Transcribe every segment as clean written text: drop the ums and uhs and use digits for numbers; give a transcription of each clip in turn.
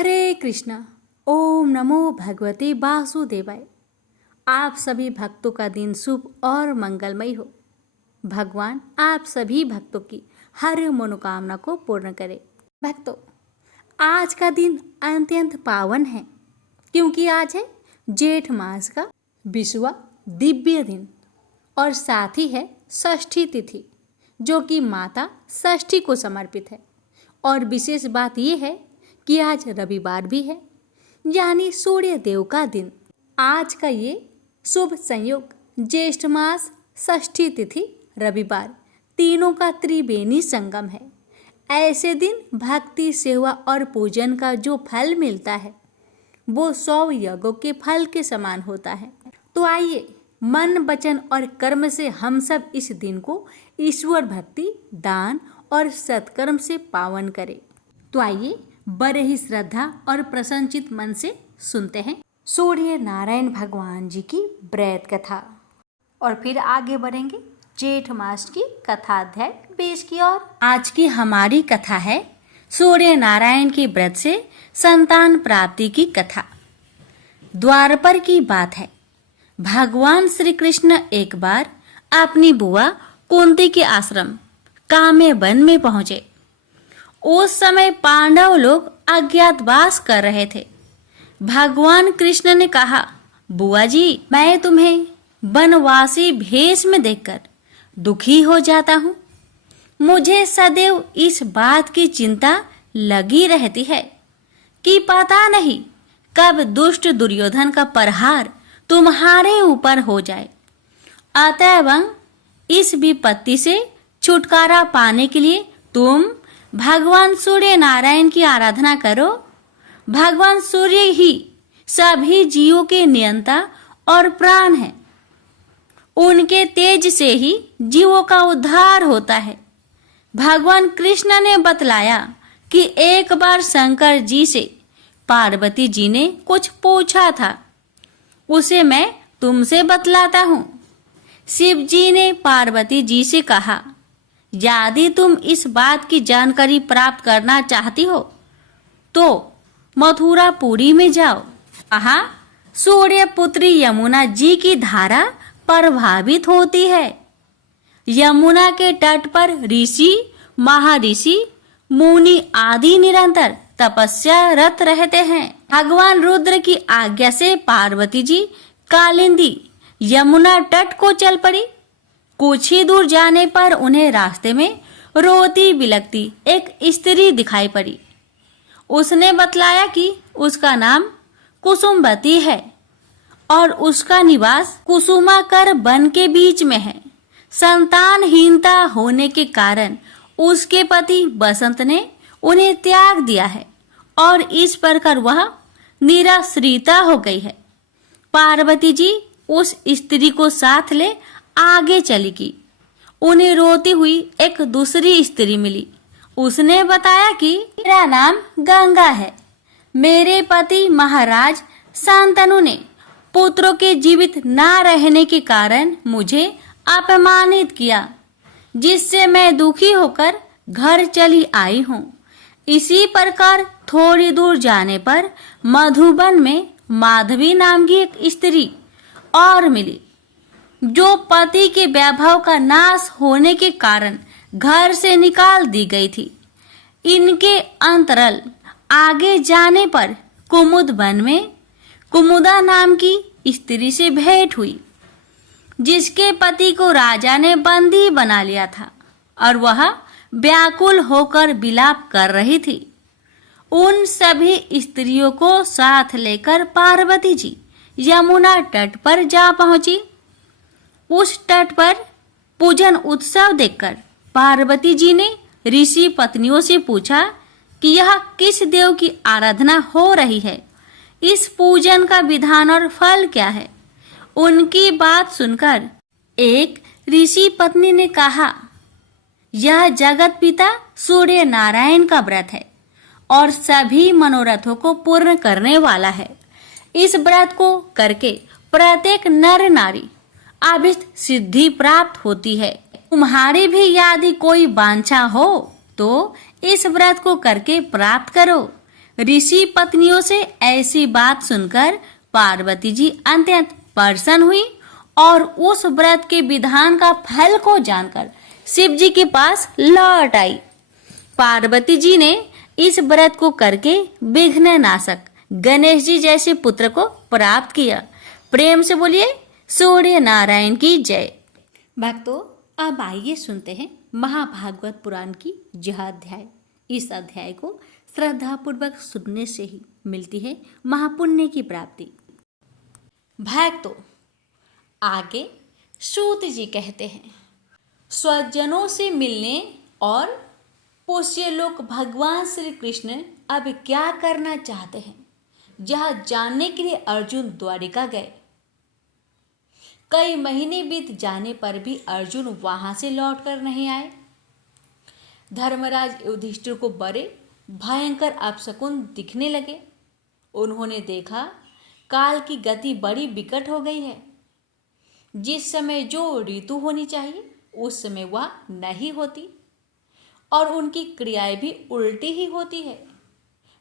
हरे कृष्णा। ओम नमो भगवते वासुदेवाय। आप सभी भक्तों का दिन शुभ और मंगलमय हो। भगवान आप सभी भक्तों की हर मनोकामना को पूर्ण करे। भक्तों, आज का दिन अत्यंत पावन है क्योंकि आज है जेठ मास का 20वां दिव्य दिन और साथ ही है षष्ठी तिथि जो कि माता षष्ठी को समर्पित है। और विशेष बात यह है कि आज रविवार भी है यानी सूर्य देव का दिन। आज का ये शुभ संयोग ज्येष्ठ मास षष्ठी तिथि रविवार तीनों का त्रिवेणी संगम है। ऐसे दिन भक्ति सेवा और पूजन का जो फल मिलता है वो 100 यज्ञों के फल के समान होता है। तो आइए मन वचन और कर्म से हम सब इस दिन को ईश्वर भक्ति दान और सत्कर्म से पावन करें। तो आइए बड़े ही श्रद्धा और प्रसन्नचित मन से सुनते हैं सूर्य नारायण भगवान जी की व्रत कथा और फिर आगे बढ़ेंगे जेठ मास की कथा अध्याय 20 की ओर। आज की हमारी कथा है सूर्य नारायण के व्रत से संतान प्राप्ति की कथा। द्वारपर की बात है। भगवान श्री कृष्ण एक बार अपनी बुआ कुंती के आश्रम काम्य वन में पहुंचे। उस समय पांडव लोग अज्ञातवास कर रहे थे। भगवान कृष्ण ने कहा, बुआ जी, मैं तुम्हें वनवासी भेष में देखकर दुखी हो जाता हूँ। मुझे सदैव इस बात की चिंता लगी रहती है कि पता नहीं कब दुष्ट दुर्योधन का प्रहार तुम्हारे ऊपर हो जाए। अतएव इस विपत्ति से छुटकारा पाने के लिए तुम भगवान सूर्य नारायण की आराधना करो। भगवान सूर्य ही सभी जीवों के नियंता और प्राण हैं। उनके तेज से ही जीवों का उद्धार होता है। भगवान कृष्ण ने बतलाया कि एक बार शंकर जी से पार्वती जी ने कुछ पूछा था, उसे मैं तुमसे बतलाता हूँ। शिव जी ने पार्वती जी से कहा, यदि तुम इस बात की जानकारी प्राप्त करना चाहती हो तो मथुरापुरी में जाओ। वहाँ सूर्य पुत्री यमुना जी की धारा प्रभावित होती है। यमुना के तट पर ऋषि महर्षि मुनि आदि निरंतर तपस्या रत रहते हैं। भगवान रुद्र की आज्ञा से पार्वती जी कालिंदी यमुना तट को चल पड़ी। कुछ ही दूर जाने पर उन्हें रास्ते में रोती बिलखती एक स्त्री दिखाई पड़ी। उसने बतलाया कि उसका नाम कुसुमवती है और उसका निवास कुसुमाकर वन के बीच में है। संतानहीनता होने के कारण उसके पति बसंत ने उन्हें त्याग दिया है और इस प्रकार वह निराश्रिता हो गई है। पार्वती जी उस स्त्री को साथ ले आगे चली गई। उन्हें रोती हुई एक दूसरी स्त्री मिली। उसने बताया कि मेरा नाम गंगा है। मेरे पति महाराज शांतनु ने पुत्रों के जीवित न रहने के कारण मुझे अपमानित किया, जिससे मैं दुखी होकर घर चली आई हूँ। इसी प्रकार थोड़ी दूर जाने पर मधुबन में माधवी नाम की एक स्त्री और मिली, जो पति के वैभव का नाश होने के कारण घर से निकाल दी गई थी। इनके अंतरल आगे जाने पर कुमुद वन में कुमुदा नाम की स्त्री से भेंट हुई, जिसके पति को राजा ने बंदी बना लिया था और वह व्याकुल होकर विलाप कर रही थी। उन सभी स्त्रियों को साथ लेकर पार्वती जी यमुना तट पर जा पहुंची। उस तट पर पूजन उत्सव देखकर पार्वती जी ने ऋषि पत्नियों से पूछा कि यह किस देव की आराधना हो रही है, इस पूजन का विधान और फल क्या है। उनकी बात सुनकर एक ऋषि पत्नी ने कहा, यह जगत पिता सूर्य नारायण का व्रत है और सभी मनोरथों को पूर्ण करने वाला है। इस व्रत को करके प्रत्येक नर नारी अभिष्ट सिद्धि प्राप्त होती है। तुम्हारी भी यदि कोई वांछा हो तो इस व्रत को करके प्राप्त करो। ऋषि पत्नियों से ऐसी बात सुनकर पार्वती जी अत्यंत प्रसन्न हुई और उस व्रत के विधान का फल को जानकर शिव जी के पास लौट आई। पार्वती जी ने इस व्रत को करके विघ्न नाशक गणेश जी जैसे पुत्र को प्राप्त किया। प्रेम से बोलिए सूर्य नारायण की जय। भक्तों, अब आइए सुनते हैं महाभागवत पुराण की यह अध्याय। इस अध्याय को श्रद्धापूर्वक सुनने से ही मिलती है महापुण्य की प्राप्ति। भक्तों, आगे सूत जी कहते हैं, स्वजनों से मिलने और पुष्य लोक भगवान श्री कृष्ण अब क्या करना चाहते हैं, यह जानने के लिए अर्जुन द्वारिका गए। कई महीने बीत जाने पर भी अर्जुन वहां से लौटकर नहीं आए। धर्मराज युधिष्ठिर को बड़े भयंकर अपशकुन दिखने लगे। उन्होंने देखा काल की गति बड़ी विकट हो गई है। जिस समय जो ऋतु होनी चाहिए उस समय वह नहीं होती और उनकी क्रियाएं भी उल्टी ही होती है।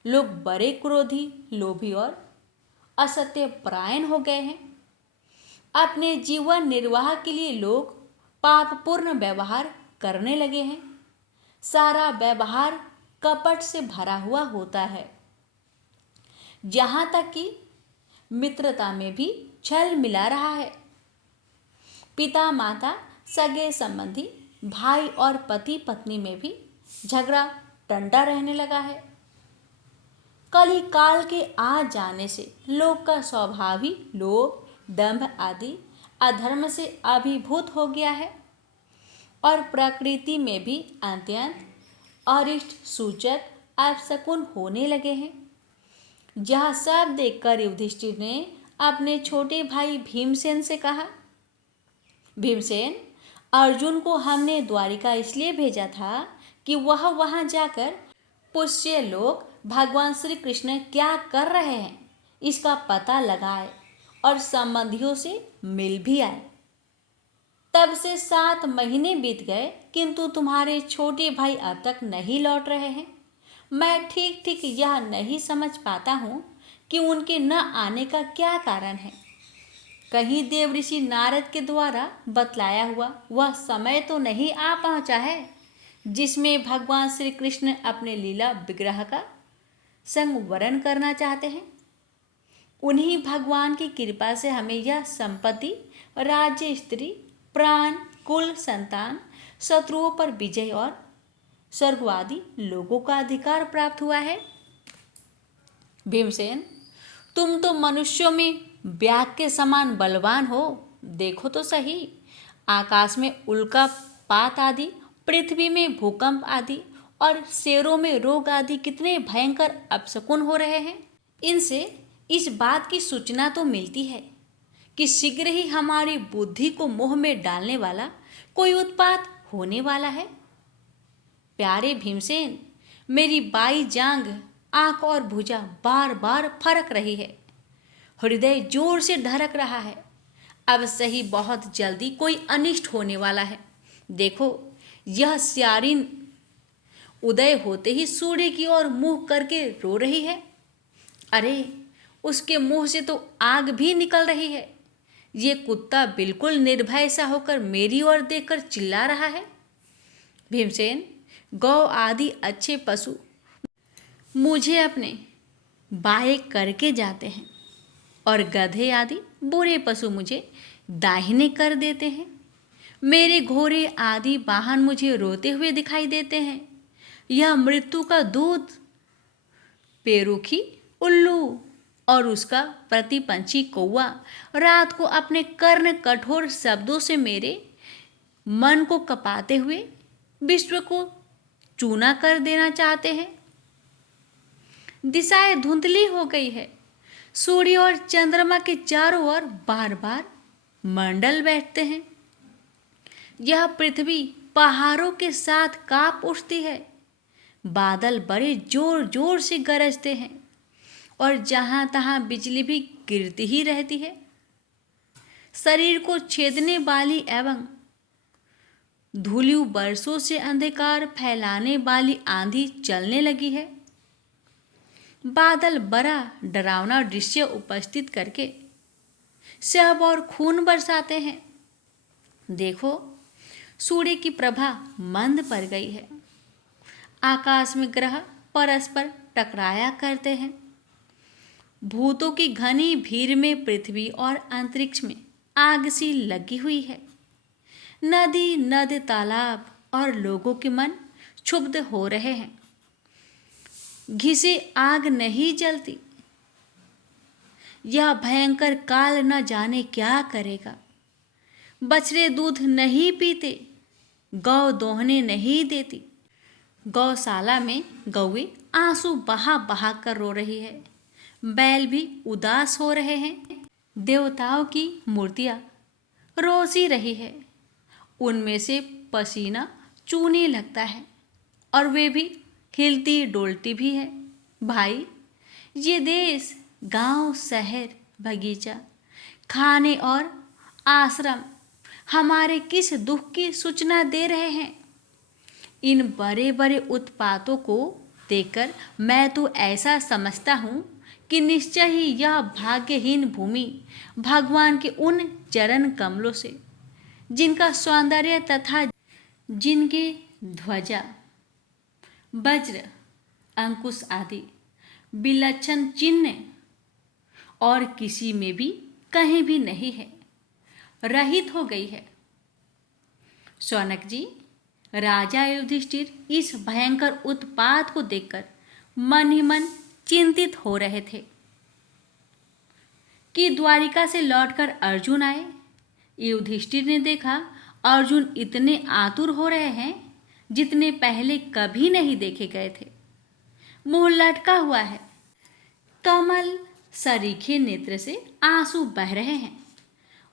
लोग बड़े क्रोधी, लोभी और असत्य परायण हो गए हैं। अपने जीवन निर्वाह के लिए लोग पापपूर्ण व्यवहार करने लगे हैं। सारा व्यवहार कपट से भरा हुआ होता है। जहां तक कि मित्रता में भी छल मिला रहा है। पिता माता, सगे संबंधी, भाई और पति पत्नी में भी झगड़ा टंटा रहने लगा है। कली काल के आ जाने से लोग का स्वभाव ही लोभ, दंभ आदि अधर्म से अभिभूत हो गया है और प्रकृति में भी अत्यंत अरिष्ट सूचक अपशकुन होने लगे हैं। यह सब देखकर युधिष्ठिर ने अपने छोटे भाई भीमसेन से कहा, भीमसेन, अर्जुन को हमने द्वारिका इसलिए भेजा था कि वह वहां जाकर पुष्य लोक भगवान श्री कृष्ण क्या कर रहे हैं इसका पता लगाए और संबंधियों से मिल भी आए। तब से 7 महीने बीत गए किंतु तुम्हारे छोटे भाई अब तक नहीं लौट रहे हैं। मैं ठीक ठीक यह नहीं समझ पाता हूँ कि उनके न आने का क्या कारण है। कहीं देव ऋषि नारद के द्वारा बतलाया हुआ वह समय तो नहीं आ पहुँचा है जिसमें भगवान श्री कृष्ण अपने लीला विग्रह का संवरण करना चाहते हैं। उन्हीं भगवान की कृपा से हमें यह संपत्ति, राज्य, स्त्री, प्राण, कुल, संतान, शत्रुओं पर विजय और स्वर्गवादी लोगों का अधिकार प्राप्त हुआ है। भीमसेन, तुम तो मनुष्यों में व्याघ के समान बलवान हो। देखो तो सही, आकाश में उल्कापात आदि, पृथ्वी में भूकंप आदि और शेरों में रोग आदि कितने भयंकर अपशकुन हो रहे हैं। इनसे इस बात की सूचना तो मिलती है कि शीघ्र ही हमारी बुद्धि को मोह में डालने वाला कोई उत्पात होने वाला है। प्यारे भीमसेन, मेरी बाई जांघ, आंख और भुजा बार बार फरक रही है। हृदय जोर से धड़क रहा है। अब सही बहुत जल्दी कोई अनिष्ट होने वाला है। देखो, यह स्यारिन उदय होते ही सूर्य की ओर मुंह करके रो रही है। अरे, उसके मुंह से तो आग भी निकल रही है। ये कुत्ता बिल्कुल निर्भय सा होकर मेरी ओर देखकर चिल्ला रहा है। भीमसेन, गौ आदि अच्छे पशु मुझे अपने बाएं करके जाते हैं और गधे आदि बुरे पशु मुझे दाहिने कर देते हैं। मेरे घोड़े आदि वाहन मुझे रोते हुए दिखाई देते हैं। यह मृत्यु का दूत पेरुखी उल्लू और उसका प्रतिपंछी कौवा रात को अपने कर्ण कठोर शब्दों से मेरे मन को कपाते हुए विश्व को चूना कर देना चाहते हैं। दिशाएं धुंधली हो गई है। सूर्य और चंद्रमा के चारों ओर बार बार मंडल बैठते हैं। यह पृथ्वी पहाड़ों के साथ कांप उठती है। बादल बड़े जोर जोर से गरजते हैं और जहां तहां बिजली भी गिरती ही रहती है। शरीर को छेदने वाली एवं धूलियों वर्षों से अंधकार फैलाने वाली आंधी चलने लगी है। बादल बड़ा डरावना दृश्य उपस्थित करके सब और खून बरसाते हैं। देखो, सूर्य की प्रभा मंद पड़ गई है। आकाश में ग्रह परस्पर टकराया करते हैं। भूतों की घनी भीड़ में पृथ्वी और अंतरिक्ष में आग सी लगी हुई है। नदी, नद, तालाब और लोगों के मन क्षुब्ध हो रहे हैं। घिसे आग नहीं जलती। यह भयंकर काल न जाने क्या करेगा। बछड़े दूध नहीं पीते, गौ दोहने नहीं देती। गौशाला में गौएं आंसू बहा बहा कर रो रही है। बैल भी उदास हो रहे हैं। देवताओं की मूर्तियां रोज ही रही है। उनमें से पसीना चूने लगता है और वे भी हिलती डोलती भी है। भाई, ये देश, गांव, शहर, बगीचा, खाने और आश्रम हमारे किस दुख की सूचना दे रहे हैं। इन बड़े बड़े उत्पातों को देखकर मैं तो ऐसा समझता हूँ कि निश्चय ही यह भाग्यहीन भूमि भगवान के उन चरण कमलों से, जिनका सौंदर्य तथा जिनके ध्वजा, वज्र, अंकुश आदि विलक्षण चिन्ह और किसी में भी कहीं भी नहीं है, रहित हो गई है। शौनक जी, राजा युधिष्ठिर इस भयंकर उत्पात को देखकर मन ही मन चिंतित हो रहे थे कि द्वारिका से लौटकर अर्जुन आए। युधिष्ठिर ने देखा अर्जुन इतने आतुर हो रहे हैं जितने पहले कभी नहीं देखे गए थे। मुंह लटका हुआ है, कमल सरीखे नेत्र से आंसू बह रहे हैं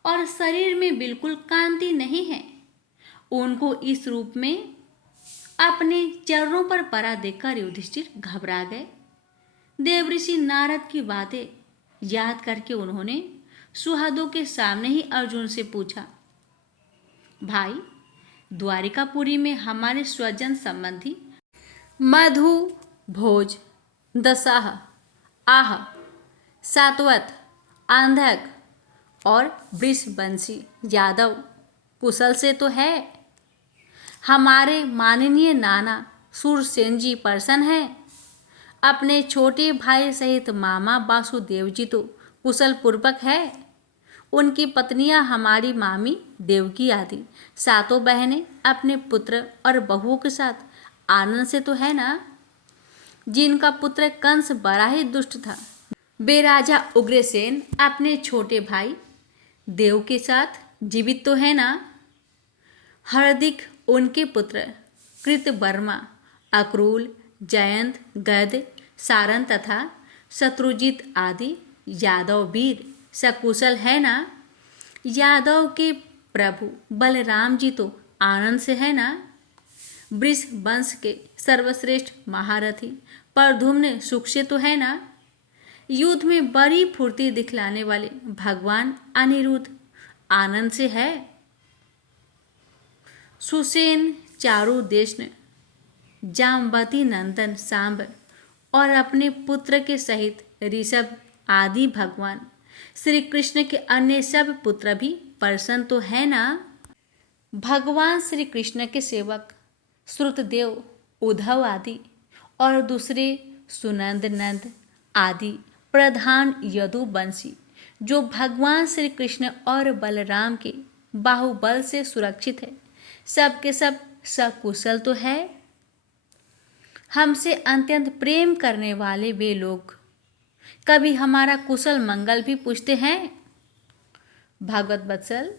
और शरीर में बिल्कुल कांति नहीं है। उनको इस रूप में अपने चरणों पर पड़ा देखकर युधिष्ठिर घबरा गए। देवऋषि नारद की बातें याद करके उन्होंने सुहृदों के सामने ही अर्जुन से पूछा, भाई, द्वारिकापुरी में हमारे स्वजन संबंधी मधु, भोज, दसाह, आह, सातवत, आंधक और वृषबंशी यादव कुशल से तो है। हमारे माननीय नाना सूरसेन जी प्रसन्न हैं। अपने छोटे भाई सहित मामा वासुदेव जी तो कुशल पूर्वक है। उनकी पत्नियां हमारी मामी देवकी आदि सातों बहनें अपने पुत्र और बहुओं के साथ आनंद से तो है ना। जिनका पुत्र कंस बड़ा ही दुष्ट था, वे राजा उग्रसेन अपने छोटे भाई देव के साथ जीवित तो है ना। हार्दिक उनके पुत्र कृतवर्मा, अक्रूल, जयंत, गद, सारन तथा शत्रुजित आदि यादव वीर सकुशल है ना। यादव के प्रभु बलराम जी तो आनंद से है ना। वृष वंश के सर्वश्रेष्ठ महारथी प्रद्युम्न सुख से तो है ना। युद्ध में बड़ी फुर्ती दिखलाने वाले भगवान अनिरुद्ध आनंद से है। सुसेन, चारुदेशन, जामवती नंदन सांब और अपने पुत्र के सहित ऋषभ आदि भगवान श्री कृष्ण के अन्य सब पुत्र भी प्रसन्न तो है ना। भगवान श्री कृष्ण के सेवक श्रुतदेव, उद्धव आदि और दूसरे सुनंद नंद आदि प्रधान यदुवंशी जो भगवान श्री कृष्ण और बलराम के बाहुबल से सुरक्षित है, सब के सब सकुशल तो है। हमसे अत्यंत प्रेम करने वाले वे लोग कभी हमारा कुशल मंगल भी पूछते हैं। भागवत वत्सल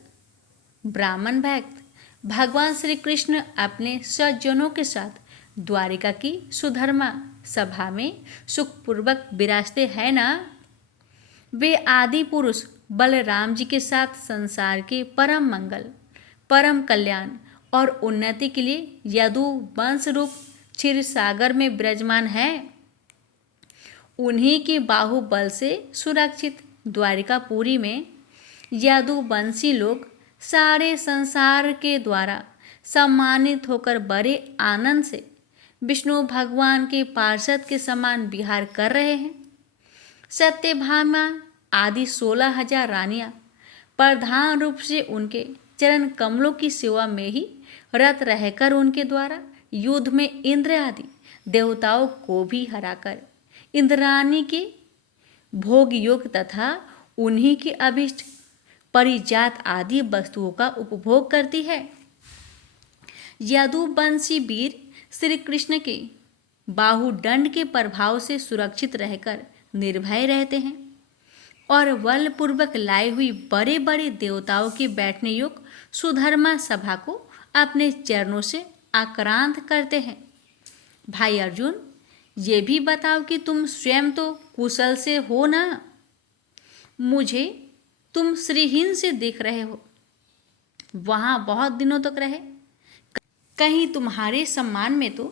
ब्राह्मण भक्त भगवान श्री कृष्ण अपने सज्जनों के साथ द्वारिका की सुधर्मा सभा में सुखपूर्वक विराजते हैं ना। वे आदि पुरुष बलराम जी के साथ संसार के परम मंगल, परम कल्याण और उन्नति के लिए यदु वंश रूप क्षीर सागर में विराजमान है। उन्हीं के बाहुबल से सुरक्षित द्वारिकापुरी में यदुवंशी लोग सारे संसार के द्वारा सम्मानित होकर बड़े आनंद से विष्णु भगवान के पार्षद के समान विहार कर रहे हैं। सत्यभामा आदि 16,000 रानियां प्रधान रूप से उनके चरण कमलों की सेवा में ही रत रहकर उनके द्वारा युद्ध में इंद्र आदि देवताओं को भी हराकर इंद्राणी के भोग योग तथा उन्हीं के अभिष्ट परिजात आदि वस्तुओं का उपभोग करती है। यदुवंशी वीर श्री कृष्ण के बाहुदंड के प्रभाव से सुरक्षित रहकर निर्भय रहते हैं और बलपूर्वक लाई हुई बड़े बड़े देवताओं के बैठने योग्य सुधर्मा सभा को अपने चरणों से आक्रांत करते हैं। भाई अर्जुन, ये भी बताओ कि तुम स्वयं तो कुशल से हो ना? मुझे तुम श्रीहीन से देख रहे हो, वहां बहुत दिनों तक रहे। कहीं तुम्हारे सम्मान में तो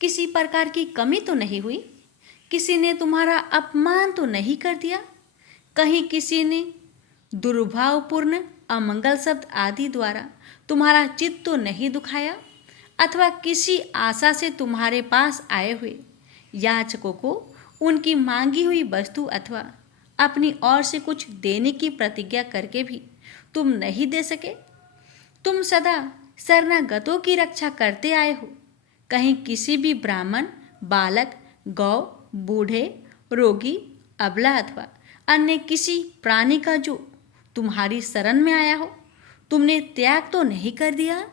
किसी प्रकार की कमी तो नहीं हुई? किसी ने तुम्हारा अपमान तो नहीं कर दिया? कहीं किसी ने दुर्भावपूर्ण अमंगल शब्द आदि द्वारा तुम्हारा चित्त तो नहीं दुखाया? अथवा किसी आशा से तुम्हारे पास आए हुए याचकों को उनकी मांगी हुई वस्तु अथवा अपनी ओर से कुछ देने की प्रतिज्ञा करके भी तुम नहीं दे सके? तुम सदा शरणागतों की रक्षा करते आए हो। कहीं किसी भी ब्राह्मण, बालक, गौ, बूढ़े, रोगी, अबला अथवा अन्य किसी प्राणी का जो तुम्हारी शरण में आया हो, तुमने त्याग तो नहीं कर दिया?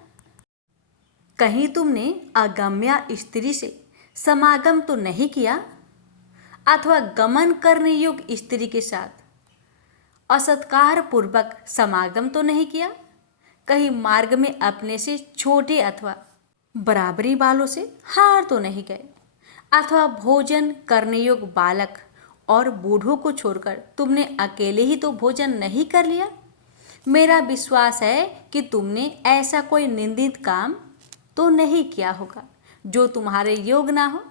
कहीं तुमने अगम्या स्त्री से समागम तो नहीं किया? अथवा गमन करने योग्य स्त्री के साथ असत्कार पूर्वक समागम तो नहीं किया? कहीं मार्ग में अपने से छोटे अथवा बराबरी वालों से हार तो नहीं गए? अथवा भोजन करने योग्य बालक और बूढ़ों को छोड़कर तुमने अकेले ही तो भोजन नहीं कर लिया? मेरा विश्वास है कि तुमने ऐसा कोई निंदित काम तो नहीं किया होगा जो तुम्हारे योग ना हो।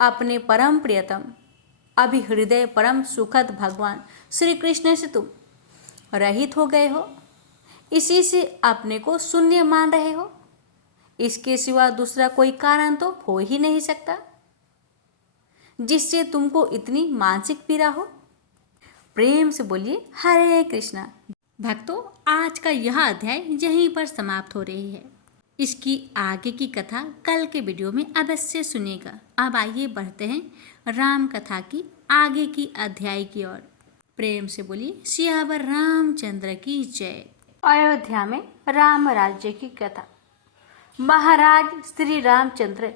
अपने परम प्रियतम अभी हृदय परम सुखद भगवान श्री कृष्ण से तुम रहित हो गए हो। इसी से अपने को शून्य मान रहे हो। इसके सिवा दूसरा कोई कारण तो हो ही नहीं सकता जिससे तुमको इतनी मानसिक पीड़ा हो। प्रेम से बोलिए हरे कृष्णा। भक्तों, आज का यह अध्याय यहीं पर समाप्त हो रही है। इसकी आगे की कथा कल के वीडियो में अवश्य सुनिएगा। अब आइए बढ़ते हैं राम कथा की आगे की अध्याय की ओर। प्रेम से बोलिए सियावर रामचंद्र की जय। अयोध्या में राम राज्य की कथा। महाराज श्री रामचंद्र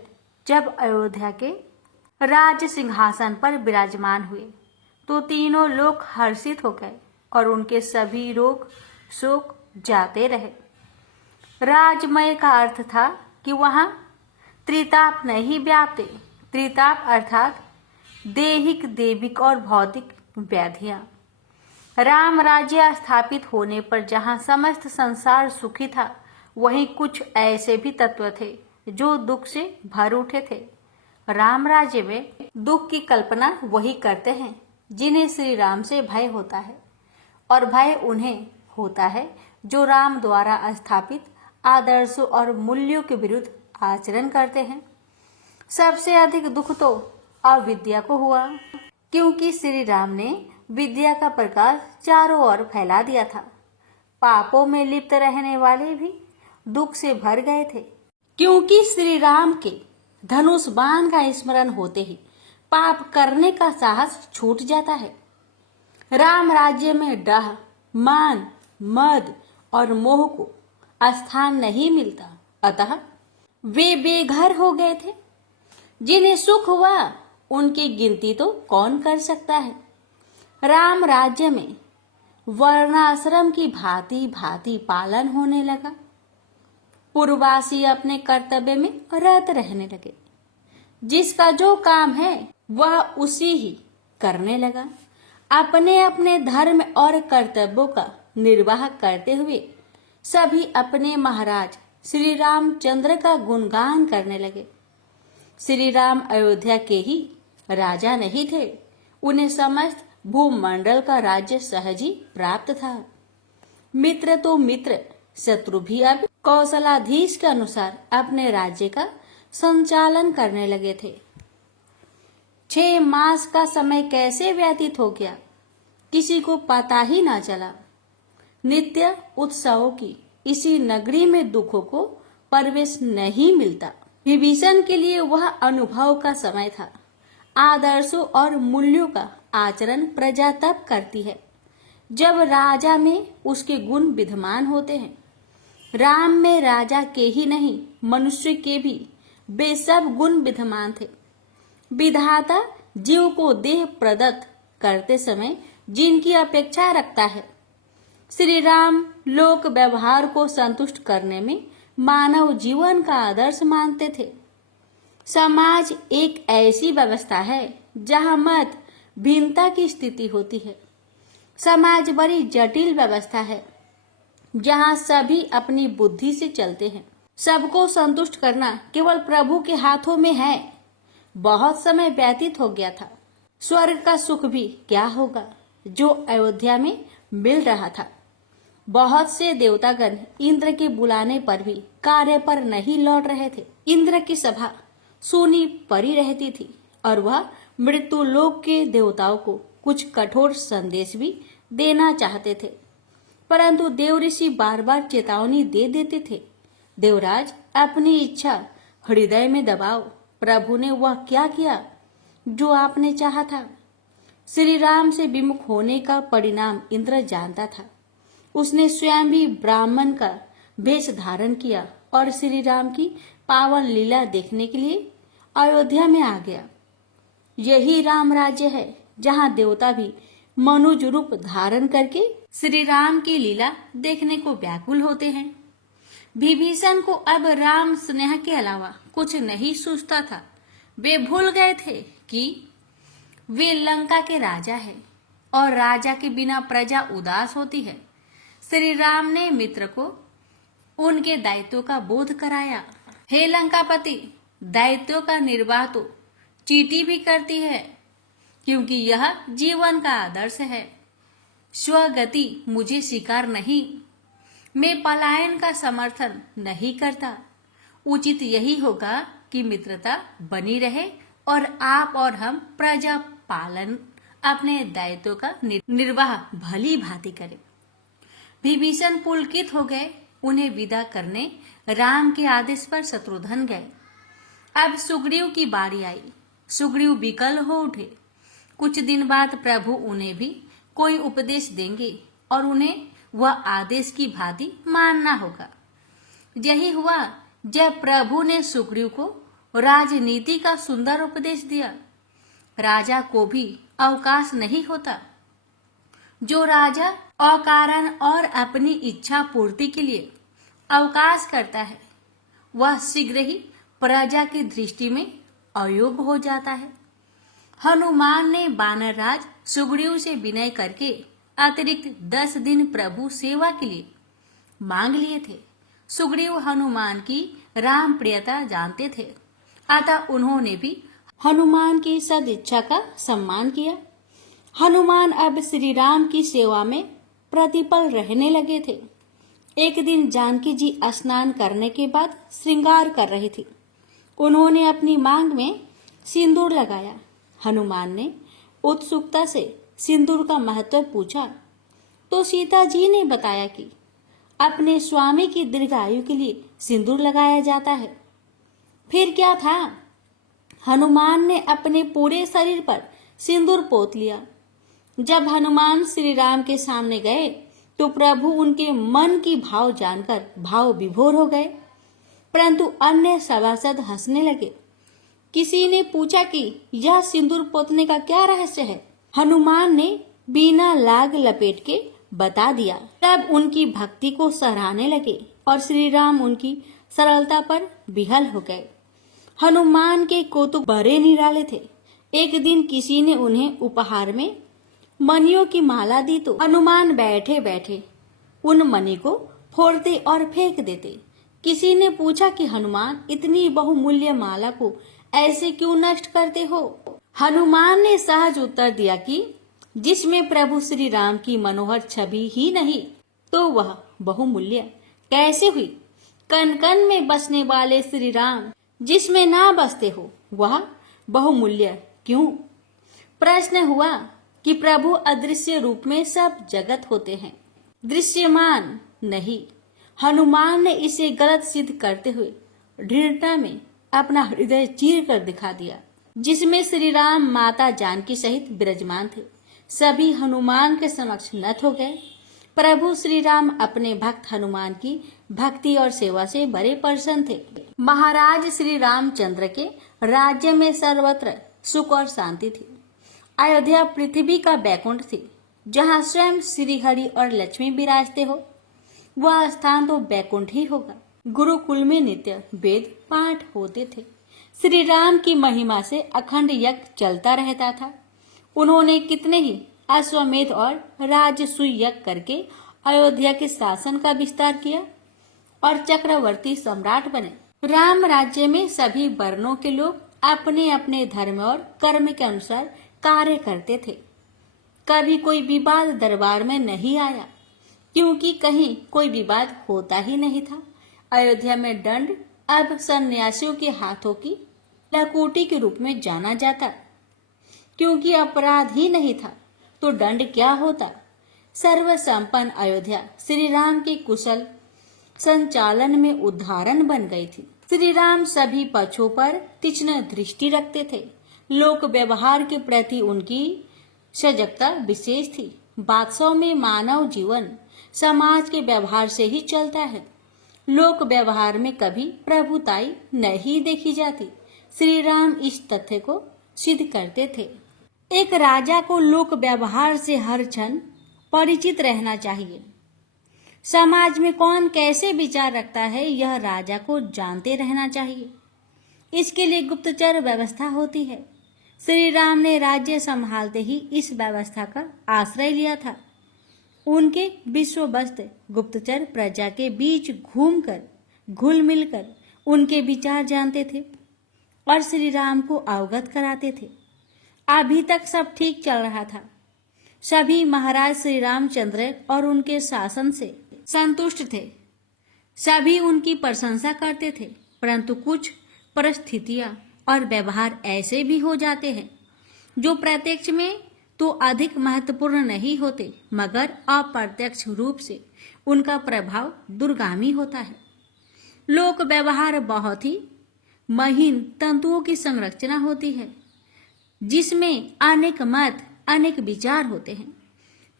जब अयोध्या के राज सिंहासन पर विराजमान हुए तो तीनों लोग हर्षित हो गए और उनके सभी रोग शोक जाते रहे। राजमय का अर्थ था कि वहां त्रिताप नहीं व्यापते। त्रिताप अर्थात दैहिक, देविक और भौतिक व्याधियां। राम राज्य स्थापित होने पर जहां समस्त संसार सुखी था, वहीं कुछ ऐसे भी तत्व थे जो दुख से भर उठे थे। राम राज्य में दुख की कल्पना वही करते हैं जिन्हें श्री राम से भय होता है, और भय उन्हें होता है जो राम द्वारा स्थापित आदर्शों और मूल्यों के विरुद्ध आचरण करते हैं। सबसे अधिक दुख तो अविद्या को हुआ, क्योंकि श्री राम ने विद्या का प्रकाश चारों ओर फैला दिया था। पापों में लिप्त रहने वाले भी दुख से भर गए थे, क्योंकि श्री राम के धनुष बाण का स्मरण होते ही पाप करने का साहस छूट जाता है। राम राज्य में डह, मान, मद और मोह को स्थान नहीं मिलता, अतः वे बेघर हो गए थे। जिन्हें सुख हुआ उनकी गिनती तो कौन कर सकता है। राम राज्य में वर्णाश्रम की भांति भांति पालन होने लगा। पूर्ववासी अपने कर्तव्य में रत रहने लगे। जिसका जो काम है वह उसी ही करने लगा। अपने अपने धर्म और कर्तव्यों का निर्वाह करते हुए सभी अपने महाराज श्री रामचंद्र का गुणगान करने लगे। श्री राम अयोध्या के ही राजा नहीं थे, उन्हें समस्त भूमंडल का राज्य सहज ही प्राप्त था। मित्र तो मित्र, शत्रु भी अब कौशलाधीश के अनुसार अपने राज्य का संचालन करने लगे थे। 6 मास का समय कैसे व्यतीत हो गया, किसी को पता ही ना चला। नित्य उत्सवों की इसी नगरी में दुखों को प्रवेश नहीं मिलता। विभीषण के लिए वह अनुभव का समय था। आदर्शों और मूल्यों का आचरण प्रजा तब करती है जब राजा में उसके गुण विद्यमान होते हैं। राम में राजा के ही नहीं, मनुष्य के भी बेसब गुण विद्यमान थे। विधाता जीव को देह प्रदत्त करते समय जिनकी अपेक्षा रखता है, श्री राम लोक व्यवहार को संतुष्ट करने में मानव जीवन का आदर्श मानते थे। समाज एक ऐसी व्यवस्था है जहां मत भिन्नता की स्थिति होती है। समाज बड़ी जटिल व्यवस्था है जहां सभी अपनी बुद्धि से चलते हैं। सबको संतुष्ट करना केवल प्रभु के हाथों में है। बहुत समय व्यतीत हो गया था। स्वर्ग का सुख भी क्या होगा जो अयोध्या में मिल रहा था। बहुत से देवतागण इंद्र के बुलाने पर भी कार्य पर नहीं लौट रहे थे। इंद्र की सभा सूनी पड़ी रहती थी और वह मृत्यु लोक के देवताओं को कुछ कठोर संदेश भी देना चाहते थे, परंतु देव ऋषि बार बार चेतावनी दे देते थे। देवराज, अपनी इच्छा हृदय में दबाओ। प्रभु ने वह क्या किया जो आपने चाहा था। श्री राम से विमुख होने का परिणाम इंद्र जानता था। उसने स्वयं भी ब्राह्मण का वेश धारण किया और श्री राम की पावन लीला देखने के लिए अयोध्या में आ गया। यही राम राज्य है जहां देवता भी मनुज रूप धारण करके श्री राम की लीला देखने को व्याकुल होते हैं। विभीषण को अब राम स्नेह के अलावा कुछ नहीं सूझता था। वे भूल गए थे कि वे लंका के राजा हैं और राजा के बिना प्रजा उदास होती है। श्री राम ने मित्र को उनके दायित्व का बोध कराया। हे लंकापति, दायित्व का निर्वाह तो चींटी भी करती है, क्योंकि यह जीवन का आदर्श है। स्वगति मुझे स्वीकार नहीं। मैं पलायन का समर्थन नहीं करता। उचित यही होगा कि मित्रता बनी रहे और आप और हम प्रजा पालन अपने दायित्व का निर्वाह भली भांति करें। विभीषण पुलकित हो गए। उन्हें विदा करने राम के आदेश पर शत्रुघ्न गए। अब सुग्रीव की बारी आई। सुग्रीव विकल हो उठे। कुछ दिन बाद प्रभु उन्हें भी कोई उपदेश देंगे और उन्हें वह आदेश की भांति मानना होगा। यही हुआ जब प्रभु ने सुग्रीव को राजनीति का सुंदर उपदेश दिया। राजा को भी अवकाश नहीं होता। जो राजा अकारण और अपनी इच्छा पूर्ति के लिए अवकाश करता है, वह शीघ्र ही प्रजा की दृष्टि में अयोग्य हो जाता है। हनुमान ने वानर राज सुग्रीव से विनय करके अतिरिक्त 10 दिन प्रभु सेवा के लिए मांग लिए थे। सुग्रीव हनुमान की राम प्रियता जानते थे, अतः उन्होंने भी हनुमान की सदिच्छा का सम्मान किया। हनुमान अब श्री राम की सेवा में प्रतिपल रहने लगे थे। एक दिन जानकी जी स्नान करने के बाद श्रृंगार कर रही थी। उन्होंने अपनी मांग में सिंदूर लगाया। हनुमान ने उत्सुकता से सिंदूर का महत्व पूछा तो सीता जी ने बताया कि अपने स्वामी की दीर्घायु के लिए सिंदूर लगाया जाता है। फिर क्या था? हनुमान ने अपने पूरे शरीर पर सिंदूर पोत लिया। जब हनुमान श्री राम के सामने गए तो प्रभु उनके मन की भाव जानकर भाव विभोर हो गए, परंतु अन्य सभासद हंसने लगे। किसी ने पूछा कि यह सिंदूर पोतने का क्या रहस्य है? हनुमान ने बिना लाग लपेट के बता दिया। तब उनकी भक्ति को सराहने लगे और श्री राम उनकी सरलता पर विहल हो गए। हनुमान के कौतुक बड़े निराले थे। एक दिन किसी ने उन्हें उपहार में मणियों की माला दी तो हनुमान बैठे बैठे उन मणि को फोड़ते और फेंक देते। किसी ने पूछा कि हनुमान, इतनी बहुमूल्य माला को ऐसे क्यों नष्ट करते हो? हनुमान ने सहज उत्तर दिया कि जिसमें प्रभु श्री राम की मनोहर छवि ही नहीं तो वह बहुमूल्य कैसे हुई? कण कण में बसने वाले श्री राम जिसमें ना बसते हो वह बहुमूल्य क्यों? प्रश्न हुआ कि प्रभु अदृश्य रूप में सब जगत होते हैं, दृश्यमान नहीं। हनुमान ने इसे गलत सिद्ध करते हुए दृढ़ता में अपना हृदय चीर कर दिखा दिया, जिसमें श्री राम माता जानकी सहित विराजमान थे। सभी हनुमान के समक्ष नत हो गए। प्रभु श्री राम अपने भक्त हनुमान की भक्ति और सेवा से बड़े प्रसन्न थे। महाराज श्री रामचंद्र के राज्य में सर्वत्र सुख और शांति थी। अयोध्या पृथ्वी का बैकुंठ थी, जहाँ स्वयं श्री हरि और लक्ष्मी विराजते हो। वह स्थान तो बैकुंठ ही होगा। गुरुकुल में नित्य वेद पाठ होते थे। श्री राम की महिमा से अखंड यज्ञ चलता रहता था। उन्होंने कितने ही अश्वमेध और राजसूय यज्ञ करके अयोध्या के शासन का विस्तार किया और चक्रवर्ती सम्राट बने। राम राज्य में सभी वर्णों के लोग अपने अपने धर्म और कर्म के अनुसार कार्य करते थे। कभी कोई विवाद दरबार में नहीं आया, क्योंकि कहीं कोई विवाद होता ही नहीं था। अयोध्या में दंड अब सन्यासियों के हाथों की लकोटी के रूप में जाना जाता, क्योंकि अपराध ही नहीं था तो दंड क्या होता। सर्व संपन्न अयोध्या श्री राम के कुशल संचालन में उदाहरण बन गई थी। श्री राम सभी पक्षों पर तीक्ष्ण दृष्टि रखते थे। लोक व्यवहार के प्रति उनकी सजगता विशेष थी। वास्तव में मानव जीवन समाज के व्यवहार से ही चलता है। लोक व्यवहार में कभी प्रभुताई नहीं देखी जाती। श्री राम इस तथ्य को सिद्ध करते थे। एक राजा को लोक व्यवहार से हर क्षण परिचित रहना चाहिए। समाज में कौन कैसे विचार रखता है, यह राजा को जानते रहना चाहिए। इसके लिए गुप्तचर व्यवस्था होती है। श्री राम ने राज्य संभालते ही इस व्यवस्था का आश्रय लिया था। उनके विश्वस्त गुप्तचर प्रजा के बीच घूमकर घुल मिलकर उनके विचार जानते थे और श्री राम को अवगत कराते थे। अभी तक सब ठीक चल रहा था। सभी महाराज श्री रामचंद्र और उनके शासन से संतुष्ट थे। सभी उनकी प्रशंसा करते थे, परंतु कुछ परिस्थितियां और व्यवहार ऐसे भी हो जाते हैं जो प्रत्यक्ष में तो अधिक महत्वपूर्ण नहीं होते, मगर अप्रत्यक्ष रूप से उनका प्रभाव दूरगामी होता है। लोक व्यवहार बहुत ही महीन तंतुओं की संरचना होती है, जिसमें अनेक मत अनेक विचार होते हैं।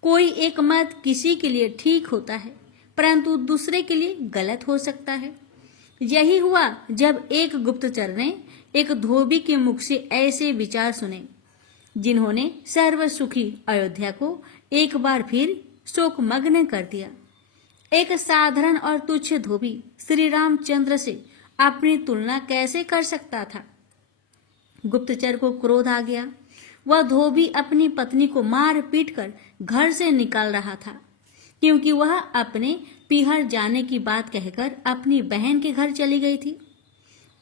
कोई एक मत किसी के लिए ठीक होता है, परंतु दूसरे के लिए गलत हो सकता है। यही हुआ जब एक गुप्तचर ने एक धोबी के मुख से ऐसे विचार सुने, जिन्होंने सर्व सुखी अयोध्या को एक बार फिर शोकमग्न कर दिया। एक साधारण और तुच्छ धोबी श्री रामचंद्र से अपनी तुलना कैसे कर सकता था? गुप्तचर को क्रोध आ गया। वह धोबी अपनी पत्नी को मार पीट कर घर से निकाल रहा था, क्योंकि वह अपने पीहर जाने की बात कहकर अपनी बहन के घर चली गई थी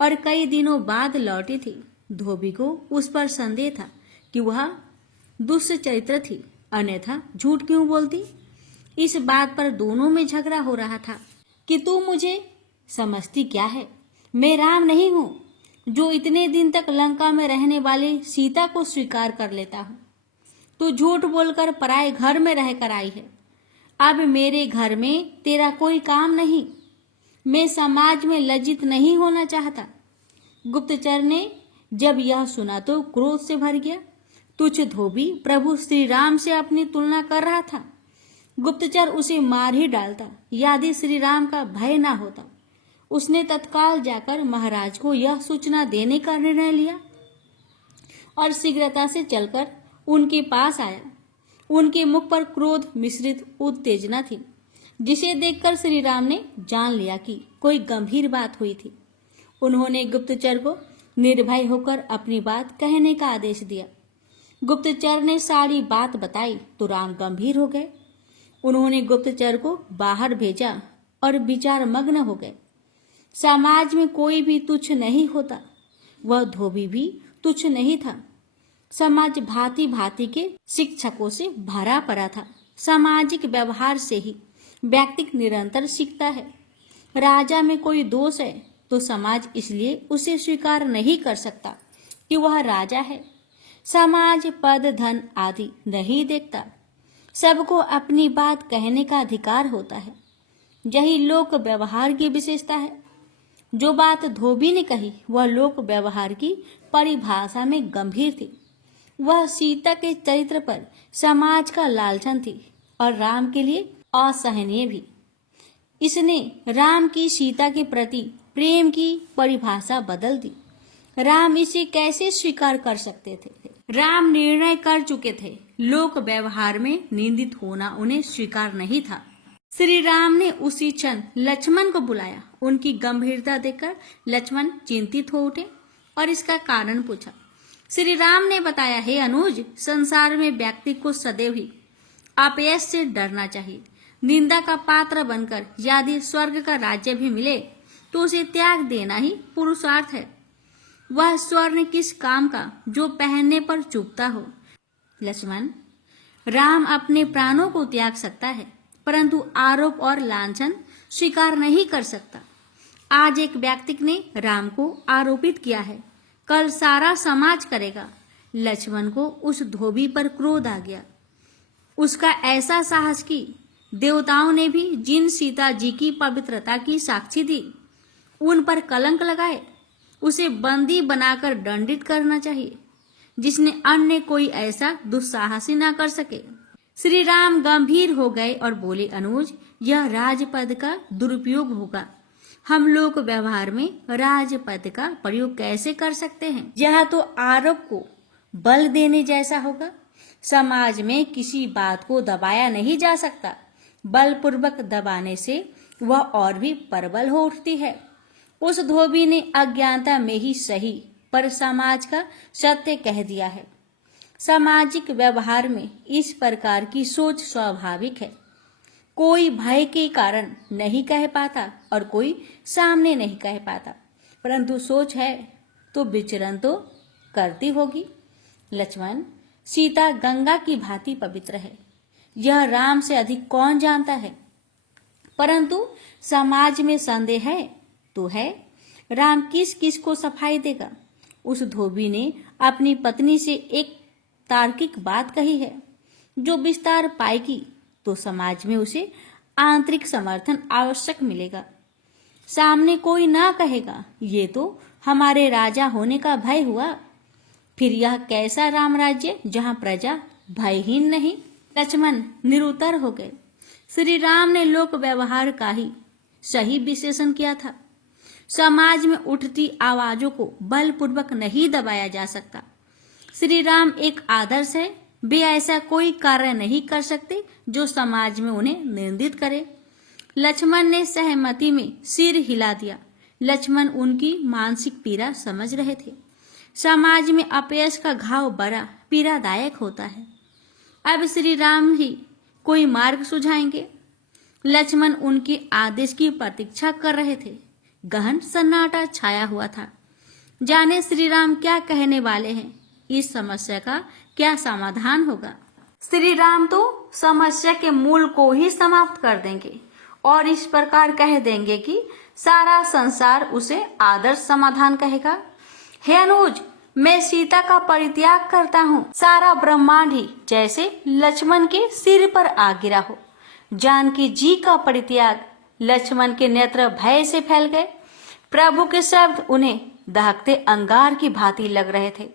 और कई दिनों बाद लौटी थी। धोबी को उस पर संदेह था कि वह दुष्चरित्र थी, अन्यथा झूठ क्यों बोलती। इस बात पर दोनों में झगड़ा हो रहा था कि तू मुझे समझती क्या है? मैं राम नहीं हूँ जो इतने दिन तक लंका में रहने वाली सीता को स्वीकार कर लेता हूँ। तू झूठ बोलकर पराए घर में रहकर आई है। अब मेरे घर में तेरा कोई काम नहीं। मैं समाज में लज्जित नहीं होना चाहता। गुप्तचर ने जब यह सुना तो क्रोध से भर गया। तुच्छ धोबी प्रभु श्री राम से अपनी तुलना कर रहा था। गुप्तचर उसे मार ही डालता यदि श्री राम का भय ना होता। उसने तत्काल जाकर महाराज को यह सूचना देने का निर्णय लिया और शीघ्रता से चलकर उनके पास आया। उनके मुख पर क्रोध मिश्रित उत्तेजना थी, जिसे देखकर श्री राम ने जान लिया कि कोई गंभीर बात हुई थी। उन्होंने गुप्तचर को निर्भय होकर अपनी बात कहने का आदेश दिया। गुप्तचर ने सारी बात बताई तो राम गंभीर हो गए। उन्होंने गुप्तचर को बाहर भेजा और विचार मग्न हो गए। समाज में कोई भी तुच्छ नहीं होता। वह धोबी भी तुच्छ नहीं था। समाज भांति भांति के शिक्षकों से भरा पड़ा था। सामाजिक व्यवहार से ही व्यक्ति निरंतर सीखता है। राजा में कोई दोष है तो समाज इसलिए उसे स्वीकार नहीं कर सकता कि वह राजा है। समाज पद धन आदि नहीं देखता, सबको अपनी बात कहने का अधिकार होता है। यही लोक व्यवहार की विशेषता है। जो बात धोबी ने कही वह लोक व्यवहार की परिभाषा में गंभीर थी। वह सीता के चरित्र पर समाज का लांछन थी और राम के लिए असहनीय भी। इसने राम की सीता के प्रति प्रेम की परिभाषा बदल दी। राम इसे कैसे स्वीकार कर सकते थे? राम निर्णय कर चुके थे, लोक व्यवहार में निंदित होना उन्हें स्वीकार नहीं था। श्री राम ने उसी क्षण लक्ष्मण को बुलाया। उनकी गंभीरता देखकर लक्ष्मण चिंतित हो उठे और इसका कारण पूछा। श्री राम ने बताया, हे अनुज, संसार में व्यक्ति को सदैव ही अपयश से डरना चाहिए। निंदा का पात्र बनकर यदि स्वर्ग का राज्य भी मिले तो उसे त्याग देना ही पुरुषार्थ है। वह स्वर्ण किस काम का जो पहनने पर चुभता हो? लक्ष्मण, राम अपने प्राणों को त्याग सकता है, परंतु आरोप और लांछन स्वीकार नहीं कर सकता। आज एक व्यक्ति ने राम को आरोपित किया है, कल सारा समाज करेगा। लक्ष्मण को उस धोबी पर क्रोध आ गया। उसका ऐसा साहस कि देवताओं ने भी जिन सीता जी की पवित्रता की साक्षी दी उन पर कलंक लगाए। उसे बंदी बनाकर दंडित करना चाहिए, जिसने अन्य कोई ऐसा दुस्साहसी ना कर सके। श्री राम गंभीर हो गए और बोले, अनुज, यह राजपद का दुरुपयोग होगा। हम लोग व्यवहार में राजपद का प्रयोग कैसे कर सकते हैं? यह तो आरोप को बल देने जैसा होगा। समाज में किसी बात को दबाया नहीं जा सकता। बलपूर्वक दबाने से वह और भी प्रबल हो उठती है। उस धोबी ने अज्ञानता में ही सही पर समाज का सत्य कह दिया है। सामाजिक व्यवहार में इस प्रकार की सोच स्वाभाविक है। कोई भय के कारण नहीं कह पाता और कोई सामने नहीं कह पाता, परंतु सोच है तो विचरण तो करती होगी। लक्ष्मण, सीता गंगा की भांति पवित्र है, यह राम से अधिक कौन जानता है। परंतु समाज में संदेह है तो है, राम किस किस को सफाई देगा। उस धोबी ने अपनी पत्नी से एक तार्किक बात कही है, जो विस्तार पाएगी तो समाज में उसे आंतरिक समर्थन आवश्यक मिलेगा। सामने कोई ना कहेगा, ये तो हमारे राजा होने का भय हुआ। फिर यह कैसा राम राज्य जहाँ प्रजा भयहीन नहीं। लक्ष्मण निरुत्तर हो गए। श्री राम ने लोक व्यवहार का ही सही विश्लेषण किया था। समाज में उठती आवाजों को बलपूर्वक नहीं दबाया जा सकता। श्री राम एक आदर्श है, वे ऐसा कोई कार्य नहीं कर सकते जो समाज में उन्हें निंदित करे। लक्ष्मण ने सहमति में सिर हिला दिया। लक्ष्मण उनकी मानसिक पीड़ा समझ रहे थे। समाज में अपयश का घाव बड़ा पीड़ादायक होता है। अब श्री राम ही कोई मार्ग सुझाएंगे। लक्ष्मण उनके आदेश की प्रतीक्षा कर रहे थे। गहन सन्नाटा छाया हुआ था। जाने श्री राम क्या कहने वाले हैं, इस समस्या का क्या समाधान होगा। श्री राम तो समस्या के मूल को ही समाप्त कर देंगे और इस प्रकार कह देंगे कि सारा संसार उसे आदर्श समाधान कहेगा। हे अनुज, मैं सीता का परित्याग करता हूँ। सारा ब्रह्मांड ही जैसे लक्ष्मण के सिर पर आ गिरा हो। जानकी जी का परित्याग। लक्ष्मण के नेत्र भय से फैल गए। प्रभु के शब्द उन्हें दहकते अंगार की भांति लग रहे थे।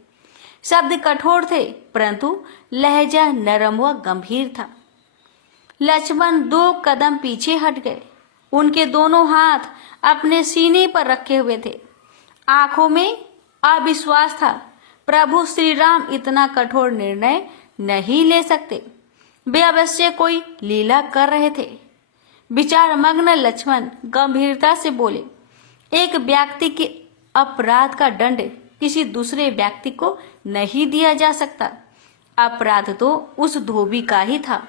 शब्द कठोर थे, परंतु लहजा नरम व गंभीर था। लक्ष्मण 2 कदम पीछे हट गए। उनके दोनों हाथ अपने सीने पर रखे हुए थे। आंखों में अविश्वास था। प्रभु श्री राम इतना कठोर निर्णय नहीं ले सकते। वे अवश्य कोई लीला कर रहे थे। विचार मग्न लक्ष्मण गंभीरता से बोले, एक व्यक्ति के अपराध का दंड किसी दूसरे व्यक्ति को नहीं दिया जा सकता। अपराध तो उस धोबी का ही था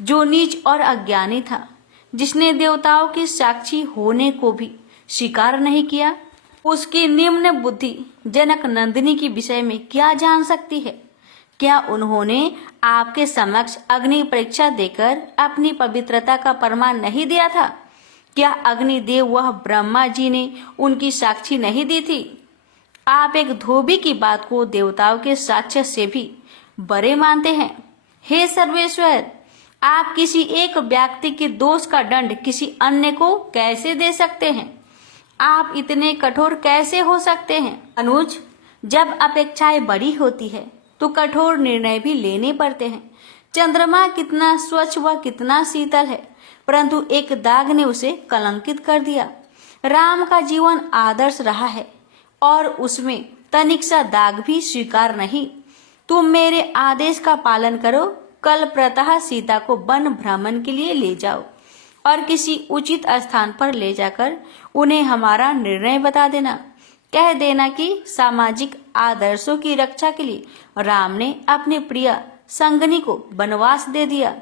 जो नीच और अज्ञानी था, जिसने देवताओं की साक्षी होने को भी स्वीकार नहीं किया। उसकी निम्न बुद्धि जनक नंदिनी के विषय में क्या जान सकती है? क्या उन्होंने आपके समक्ष अग्नि परीक्षा देकर अपनी पवित्रता का प्रमाण नहीं दिया था? क्या अग्निदेव वह ब्रह्मा जी ने उनकी साक्षी नहीं दी थी? आप एक धोबी की बात को देवताओं के साक्ष्य से भी बड़े मानते हैं। हे सर्वेश्वर, आप किसी एक व्यक्ति के दोष का दंड किसी अन्य को कैसे दे सकते हैं? आप इतने कठोर कैसे हो सकते हैं? अनुज, जब अपेक्षाएं बड़ी होती है तो कठोर निर्णय भी लेने पड़ते हैं। चंद्रमा कितना स्वच्छ व कितना शीतल है, परंतु एक दाग ने उसे कलंकित कर दिया। राम का जीवन आदर्श रहा है और उसमें तनिक सा दाग भी स्वीकार नहीं। तुम मेरे आदेश का पालन करो। कल प्रातः सीता को वन भ्रमण के लिए ले जाओ और किसी उचित स्थान पर ले जाकर उन्हें हमारा निर्णय बता देना। कह देना कि सामाजिक आदर्शों की रक्षा के लिए राम ने अपने प्रिय संगनी को वनवास दे दिया।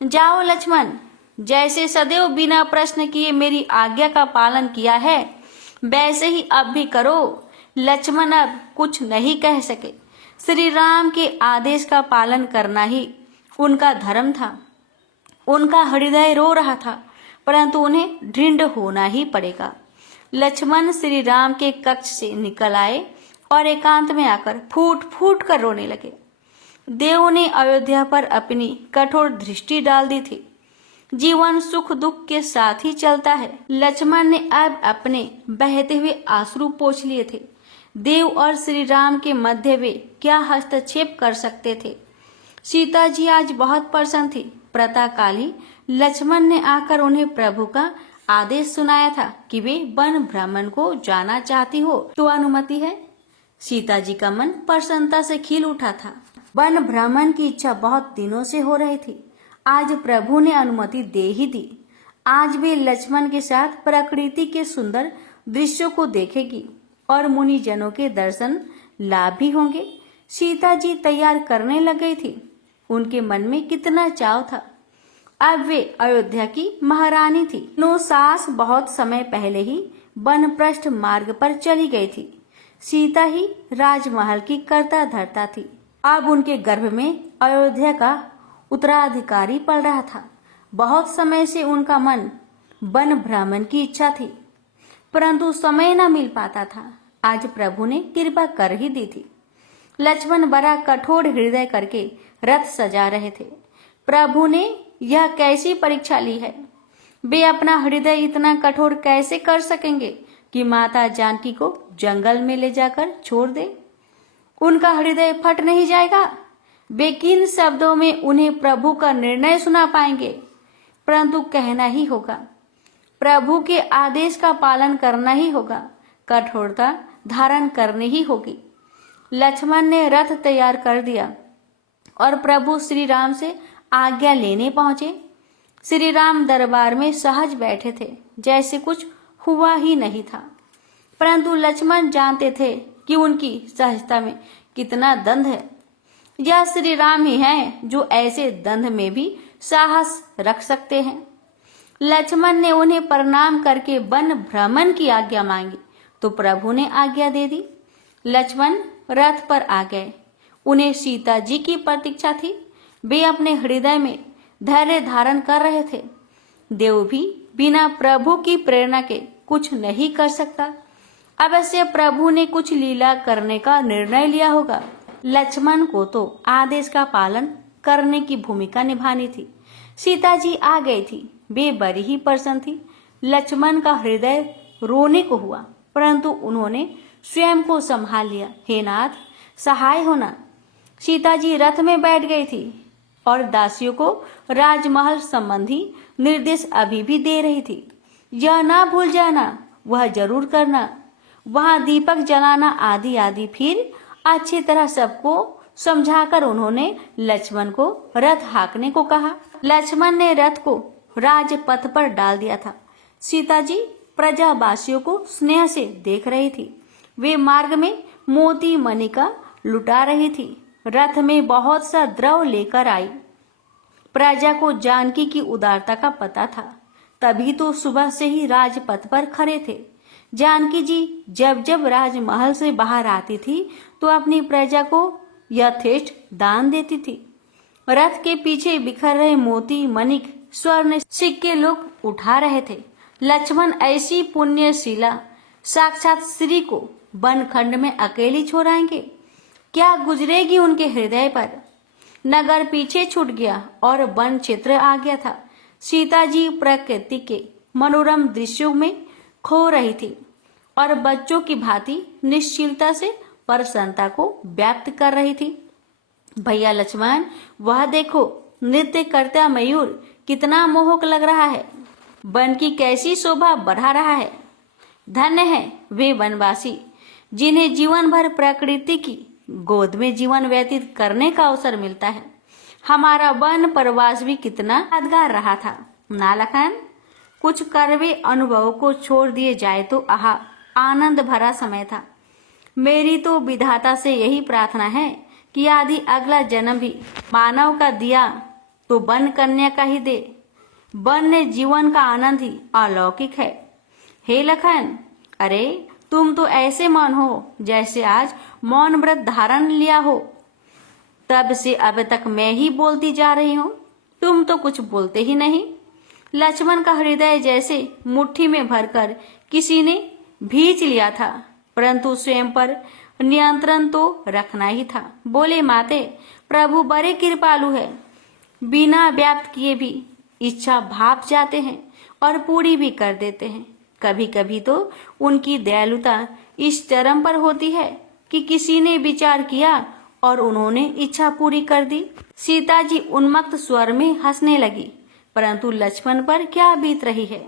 जाओ लक्ष्मण, जैसे सदैव बिना प्रश्न किए मेरी आज्ञा का पालन किया है, वैसे ही अब भी करो। लक्ष्मण अब कुछ नहीं कह सके। श्री राम के आदेश का पालन करना ही उनका धर्म था। उनका हृदय रो रहा था, परंतु उन्हें दृढ़ होना ही पड़ेगा। लक्ष्मण श्री राम के कक्ष से निकल आए और एकांत में आकर फूट फूट कर रोने लगे। देव ने अयोध्या पर अपनी कठोर दृष्टि डाल दी थी। जीवन सुख दुख के साथ ही चलता है। लक्ष्मण ने अब अपने बहते हुए आंसू पोंछ लिए थे। देव और श्री राम के मध्य वे क्या हस्तक्षेप कर सकते थे? सीता जी आज बहुत प्रसन्न थी। प्रातःकाल ही लक्ष्मण ने आकर उन्हें प्रभु का आदेश सुनाया था कि वे वन भ्रमण को जाना चाहती हो तो अनुमति है। सीता जी का मन प्रसन्नता से खिल उठा था। वन भ्रमण की इच्छा बहुत दिनों से हो रही थी। आज प्रभु ने अनुमति दे ही दी। आज वे लक्ष्मण के साथ प्रकृति के सुंदर दृश्यों को देखेगी और मुनिजनों के दर्शन लाभ भी होंगे। सीता जी तैयार करने लग गई थी। उनके मन में कितना चाव था। अब वे अयोध्या की महारानी थी। नो सास बहुत समय पहले ही वनप्रस्थ मार्ग पर चली गई थी। सीता ही राजमहल की कर्ता धर्ता थी। अब उनके गर्भ में अयोध्या का उत्तराधिकारी पड़ रहा था। बहुत समय से उनका मन वन भ्रमण की इच्छा थी, परंतु समय न मिल पाता था। आज प्रभु ने कृपा कर ही दी थी। लक्ष्मण बड़ा कठोर हृदय करके रथ सजा रहे थे। प्रभु ने यह कैसी परीक्षा ली है? वे अपना हृदय इतना कठोर कैसे कर सकेंगे कि माता जानकी को जंगल में ले जाकर छोड़ दे? उनका हृदय फट नहीं जाएगा? वे किन शब्दों में उन्हें प्रभु का निर्णय सुना पाएंगे? परंतु कहना ही होगा। प्रभु के आदेश का पालन करना ही होगा। कठोरता धारण करनी ही होगी। लक्ष्मण ने रथ तैयार कर दिया और प्रभु श्री राम से आज्ञा लेने पहुंचे। श्री राम दरबार में सहज बैठे थे, जैसे कुछ हुआ ही नहीं था। परंतु लक्ष्मण जानते थे कि उनकी सहजता में कितना दंध है। यह श्री राम ही हैं जो ऐसे दंध में भी साहस रख सकते हैं। लक्ष्मण ने उन्हें प्रणाम करके वन भ्रमण की आज्ञा मांगी तो प्रभु ने आज्ञा दे दी। लक्ष्मण रथ पर आ गए। उन्हें सीता जी की प्रतीक्षा थी। वे अपने हृदय में धैर्य धारण कर रहे थे। देव भी बिना प्रभु की प्रेरणा के कुछ नहीं कर सकता। अवश्य प्रभु ने कुछ लीला करने का निर्णय लिया होगा। लक्ष्मण को तो आदेश का पालन करने की भूमिका निभानी थी। सीता जी आ गई थी। वे बड़ी ही प्रसन्न थी। लक्ष्मण का हृदय रोने को हुआ, परंतु उन्होंने स्वयं को संभाल लिया। हे नाथ, सहाय होना। सीता जी रथ में बैठ गई थी और दासियों को राजमहल संबंधी निर्देश अभी भी दे रही थी। यह ना भूल जाना, वह जरूर करना। वहां दीपक जलाना आदि आदि। फिर अच्छी तरह सबको समझाकर उन्होंने लक्ष्मण को रथ हाँकने को कहा। लक्ष्मण ने रथ को राजपथ पर डाल दिया था। सीता जी प्रजावासियों को स्नेह से देख रही थी। वे मार्ग में मोती मणिका लुटा रही थी। रथ में बहुत सा द्रव लेकर आई। प्रजा को जानकी की उदारता का पता था, तभी तो सुबह से ही राजपथ पर खड़े थे। जानकी जी जब जब राजमहल से बाहर आती थी तो अपनी प्रजा को यथेष्ट दान देती थी। रथ के पीछे बिखर रहे मोती मणिक स्वर्ण सिक्के लोग उठा रहे थे। लक्ष्मण ऐसी पुण्यशीला साक्षात श्री को बनखंड में अकेली छोड़ाएंगे? क्या गुजरेगी उनके हृदय पर? नगर पीछे छूट गया और वन क्षेत्र आ गया था। सीता जी प्रकृति के मनोरम दृश्यों में खो रही थी और बच्चों की भांति निश्चिलता से प्रसन्नता को व्यक्त कर रही थी। भैया लक्ष्मण, वह देखो, नृत्य करता मयूर कितना मोहक लग रहा है, वन की कैसी शोभा बढ़ा रहा है। धन्य है वे वनवासी जिन्हें जीवन भर प्रकृति की गोद में जीवन व्यतीत करने का अवसर मिलता है। हमारा वन प्रवास भी कितना यादगार रहा था ना लखन? कुछ कड़वे अनुभवों को छोड़ दिए जाए तो आनंद भरा समय था। मेरी तो विधाता से यही प्रार्थना है कि यदि अगला जन्म भी मानव का दिया तो वन कन्या का ही दे। वन्य जीवन का आनंद ही अलौकिक है। हे लखन, अरे तुम तो ऐसे मौन हो जैसे आज मौन व्रत धारण लिया हो। तब से अब तक मैं ही बोलती जा रही हूँ, तुम तो कुछ बोलते ही नहीं। लक्ष्मण का हृदय जैसे मुट्ठी में भरकर किसी ने भींच लिया था, परंतु स्वयं पर नियंत्रण तो रखना ही था। बोले, माते, प्रभु बड़े कृपालु है, बिना व्याप्त किए भी इच्छा भाप जाते हैं और पूरी भी कर देते हैं। कभी कभी तो उनकी दयालुता इस चरम पर होती है कि किसी ने विचार किया और उन्होंने इच्छा पूरी कर दी। सीता जी उन्मत्त स्वर में हंसने लगी, परंतु लक्ष्मण पर क्या बीत रही है